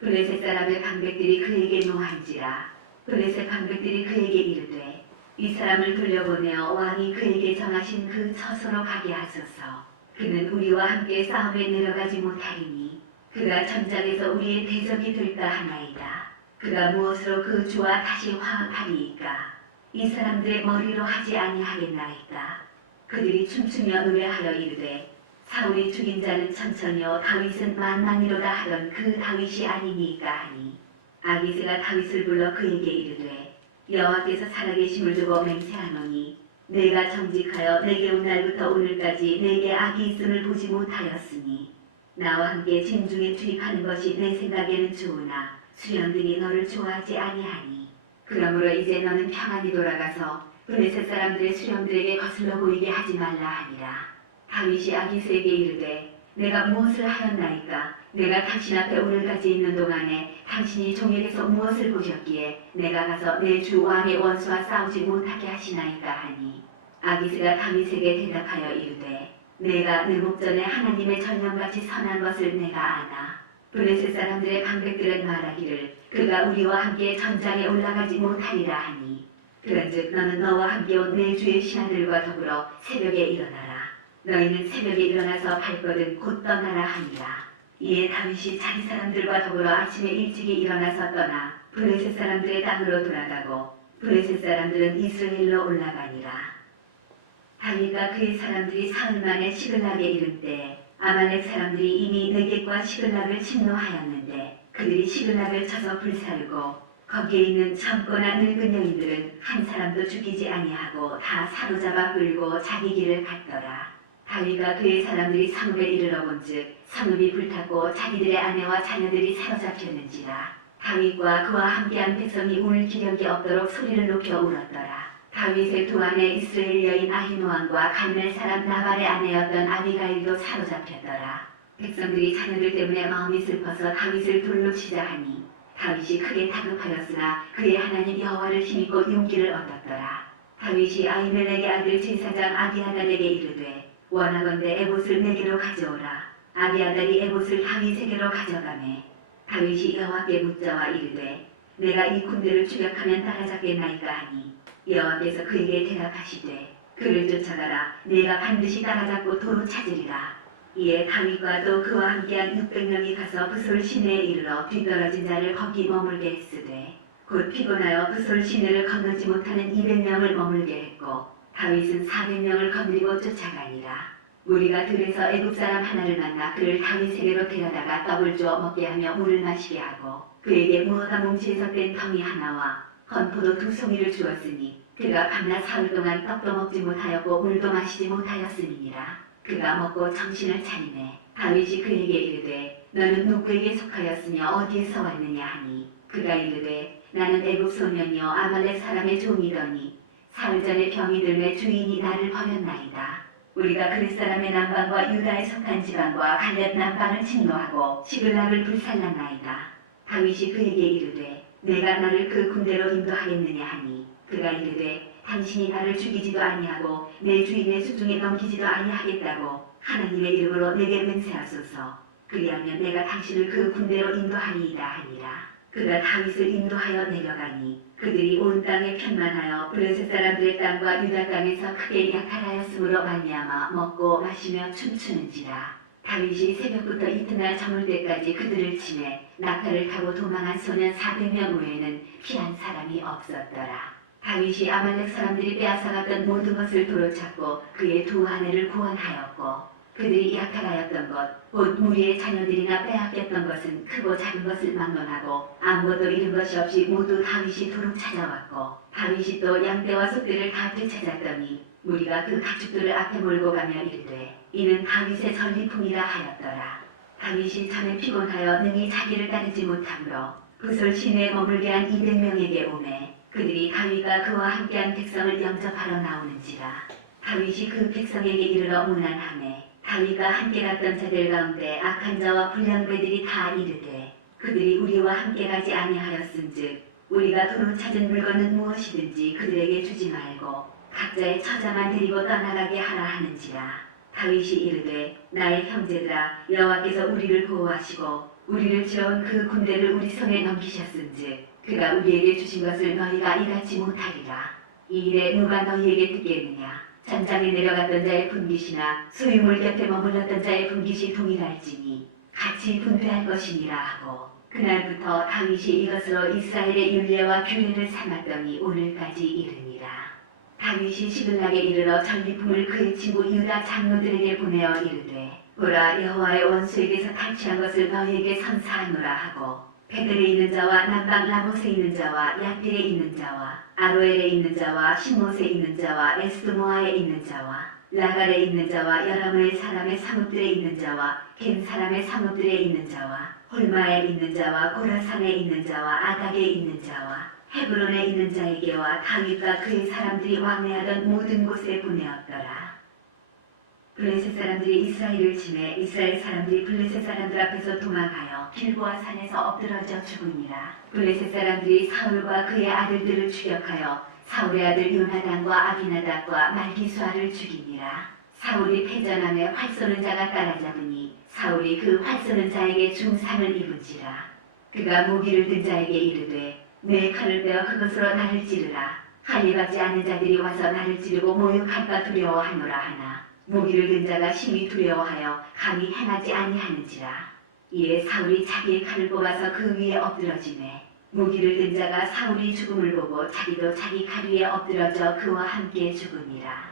블레셋 사람의 방백들이 그에게 노한지라. 블레셋 방백들이 그에게 이르되 이 사람을 돌려보내어 왕이 그에게 정하신 그 처소로 가게 하소서. 그는 우리와 함께 싸움에 내려가지 못하리니 그가 전장에서 우리의 대적이 될까 하나이다. 그가 무엇으로 그 주와 다시 화합하리이까? 이 사람들의 머리로 하지 아니하겠나이까? 그들이 춤추며 노래하여 이르되 사울이 죽인 자는 천천히요 다윗은 만만이로다 하던 그 다윗이 아니니까 하니 아기스가 다윗을 불러 그에게 이르되 여호와께서 살아계심을 두고 맹세하노니 내가 정직하여 내게 온 날부터 오늘까지 내게 악이 있음을 보지 못하였으니 나와 함께 진중에 투입하는 것이 내 생각에는 좋으나 수령들이 너를 좋아하지 아니하니 그러므로 이제 너는 평안히 돌아가서 블레셋 사람들의 수령들에게 거슬러 보이게 하지 말라 하니라. 다윗이 아기스에게 이르되 내가 무엇을 하였나이까? 내가 당신 앞에 오늘까지 있는 동안에 당신이 종에게서 무엇을 보셨기에 내가 가서 내 주 왕의 원수와 싸우지 못하게 하시나이까 하니 아기스가 다윗에게 대답하여 이르되 내가 내 목전에 하나님의 전령같이 선한 것을 내가 아나. 블레셋 사람들의 방백들은 말하기를 그가 우리와 함께 전장에 올라가지 못하리라 하니 그런즉 너는 너와 함께 온 내 주의 신하들과 더불어 새벽에 일어나라. 너희는 새벽에 일어나서 발걸음 곧 떠나라 하니라. 이에 다윗이 자기 사람들과 더불어 아침에 일찍이 일어나서 떠나 블레셋 사람들의 땅으로 돌아가고 블레셋 사람들은 이스라엘로 올라가니라. 다윗과 그의 사람들이 사흘 만에 시글락에 이른 때에 아말렉 사람들이 이미 네겝과 시글락을 침노하였는데 그들이 시글락을 쳐서 불사르고 거기에 있는 젊거나 늙은 여인들은 한 사람도 죽이지 아니하고 다 사로잡아 끌고 자기 길을 갔더라. 다윗과 그의 사람들이 성읍에 이르러 본즉 성읍이 불탔고 자기들의 아내와 자녀들이 사로잡혔는지라. 다윗과 그와 함께한 백성이 울 기력이 없도록 소리를 높여 울었더라. 다윗의 두 아내 이스라엘 여인 아히노함과 갈멜 사람 나발의 아내였던 아비가일도 사로잡혔더라. 백성들이 자녀들 때문에 마음이 슬퍼서 다윗을 돌로 치자 하니 다윗이 크게 다급하였으나 그의 하나님 여호와를 힘입고 용기를 얻었더라. 다윗이 아히멜렉의 아들 제사장 아비아달에게 이르되 원하건대 에봇을 내게로 가져오라. 아비아달이 에봇을 다윗에게로 가져가매 다윗이 여호와께 묻자와 이르되 내가 이 군대를 추격하면 따라잡겠나이까 하니 여호와께서 그에게 대답하시되 그를 쫓아가라. 내가 반드시 따라잡고 도로 찾으리라. 이에 다윗과 또 그와 함께한 600명이 가서 부솔 시내에 이르러 뒤떨어진 자를 거기 머물게 했으되 곧 피곤하여 부솔 시내를 건너지 못하는 200명을 머물게 했고 다윗은 400명을 건드리고 쫓아가니라. 무리가 들에서 애굽 사람 하나를 만나 그를 다윗에게로 데려다가 떡을 주어 먹게 하며 물을 마시게 하고 그에게 무화과 뭉치에서 뗀 덩이 하나와 건포도 2송이를 주었으니 그가 밤낮 사흘 동안 떡도 먹지 못하였고 물도 마시지 못하였음이니라. 그가 먹고 정신을 차리매 다윗이 그에게 이르되 너는 누구에게 속하였으며 어디에서 왔느냐 하니 그가 이르되 나는 애굽 소년이요 아말렉 사람의 종이더니 사흘 전에 병이 들매 주인이 나를 버렸나이다. 우리가 그릿 사람의 남방과 유다에 속한 지방과 갈렙 남방을 침노하고 시글락을 불살랐나이다. 다윗이 그에게 이르되 내가 너를 그 군대로 인도하겠느냐 하니 그가 이르되 당신이 나를 죽이지도 아니하고 내 주인의 수중에 넘기지도 아니하겠다고 하나님의 이름으로 내게 맹세하소서. 그리하면 내가 당신을 그 군대로 인도하리이다 하니라. 그가 다윗을 인도하여 내려가니 그들이 온 땅에 편만하여 블레셋 사람들의 땅과 유다 땅에서 크게 약탈하였으므로 말미암아 먹고 마시며 춤추는지라. 다윗이 새벽부터 이튿날 저물 때까지 그들을 치매 낙타를 타고 도망한 소년 400명 외에는 피한 사람이 없었더라. 다윗이 아말렉 사람들이 빼앗아갔던 모든 것을 도로찾고 그의 두 아내를 구원하였고 그들이 약탈하였던 것 곧 무리의 자녀들이나 빼앗겼던 것은 크고 작은 것을 막론하고 아무것도 잃은 것이 없이 모두 다윗이 도로 찾아왔고 다윗이 또 양떼와 소떼를 다 되찾았더니 무리가 그 가축들을 앞에 몰고 가며 이르되 이는 다윗의 전리품이라 하였더라. 다윗이 전에 피곤하여 능히 자기를 따르지 못하므로 부솔 시내에 머물게 한 200명에게 오매 그들이 다윗과 그와 함께한 백성을 영접하러 나오는지라. 다윗이 그 백성에게 이르러 문안하매 다윗과 함께 갔던 자들 가운데 악한 자와 불량배들이 다 이르되 그들이 우리와 함께 가지 아니하였은즉 우리가 도로 찾은 물건은 무엇이든지 그들에게 주지 말고 각자의 처자만 데리고 떠나가게 하라 하는지라. 다윗이 이르되 나의 형제들아 여호와께서 우리를 보호하시고 우리를 지어온 그 군대를 우리 손에 넘기셨은즉 그가 우리에게 주신 것을 너희가 이같이 못하리라. 이 일에 누가 너희에게 듣겠느냐. 전장에 내려갔던 자의 분깃이나 소유물 곁에 머물렀던 자의 분깃이 동일할지니 같이 분배할 것이니라 하고 그날부터 다윗이 이것으로 이스라엘의 율례와 규례를 삼았더니 오늘까지 이르니라. 다윗이 시글락에 이르러 전리품을 그의 친구 유다 장로들에게 보내어 이르되 보라 여호와의 원수에게서 탈취한 것을 너희에게 선사하노라 하고 베델에 있는 자와 남방 라못에 있는 자와 야딜에 있는 자와 아로엘에 있는 자와 신못에 있는 자와 에스드모아에 있는 자와 라갈에 있는 자와 여라무엘 사람의 성읍들에 있는 자와 겐 사람의 성읍들에 있는 자와 홀마에 있는 자와 고라산에 있는 자와 아닥에 있는 자와 헤브론에 있는 자에게와 다윗과 그의 사람들이 왕래하던 모든 곳에 보내었더라. 블레셋 사람들이 이스라엘을 치매 이스라엘 사람들이 블레셋 사람들 앞에서 도망하여 길보아 산에서 엎드러져 죽으니라. 블레셋 사람들이 사울과 그의 아들들을 추격하여 사울의 아들 요나단과 아비나답과 말기수아를 죽이니라. 사울이 패전함에 활 쏘는 자가 따라잡으니 사울이 그 활 쏘는 자에게 중상을 입은지라. 그가 무기를 든 자에게 이르되 내 칼을 빼어 그것으로 나를 찌르라. 칼이 받지 않은 자들이 와서 나를 찌르고 모욕할까 두려워하노라 하나 무기를 든 자가 심히 두려워하여 감히 행하지 아니하는지라. 이에 사울이 자기의 칼을 뽑아서 그 위에 엎드러지매 무기를 든 자가 사울이 죽음을 보고 자기도 자기 칼 위에 엎드러져 그와 함께 죽으니라.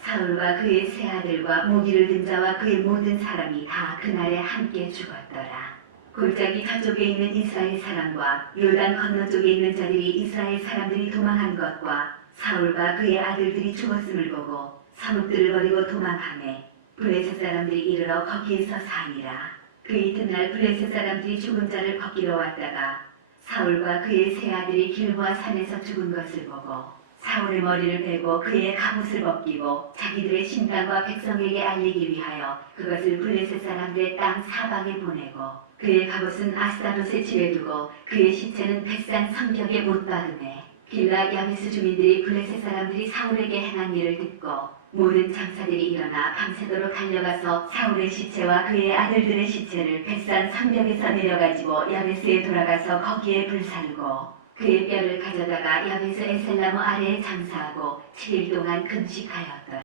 사울과 그의 세 아들과 무기를 든 자와 그의 모든 사람이 다 그날에 함께 죽었더라. 골짜기 저쪽에 있는 이스라엘 사람과 요단 건너 쪽에 있는 자들이 이스라엘 사람들이 도망한 것과 사울과 그의 아들들이 죽었음을 보고 성읍들을 버리고 도망하매 블레셋 사람들이 이르러 거기에서 사니라. 그 이튿날 블레셋 사람들이 죽은 자를 벗기러 왔다가 사울과 그의 세 아들이 길보아 산에서 죽은 것을 보고 사울의 머리를 베고 그의 갑옷을 벗기고 자기들의 신당과 백성에게 알리기 위하여 그것을 블레셋 사람들의 땅 사방에 보내고 그의 갑옷은 아스다롯에 집에 두고 그의 시체는 벳산 성벽에 못 박음에 길라 야베스 주민들이 블레셋 사람들이 사울에게 행한 일을 듣고 모든 장사들이 일어나 밤새도록 달려가서 사울의 시체와 그의 아들들의 시체를 벳산 성벽에서 내려가지고 야베스에 돌아가서 거기에 불사르고 그의 뼈를 가져다가 야베스 에셀나무 아래에 장사하고 7일 동안 금식하였더라.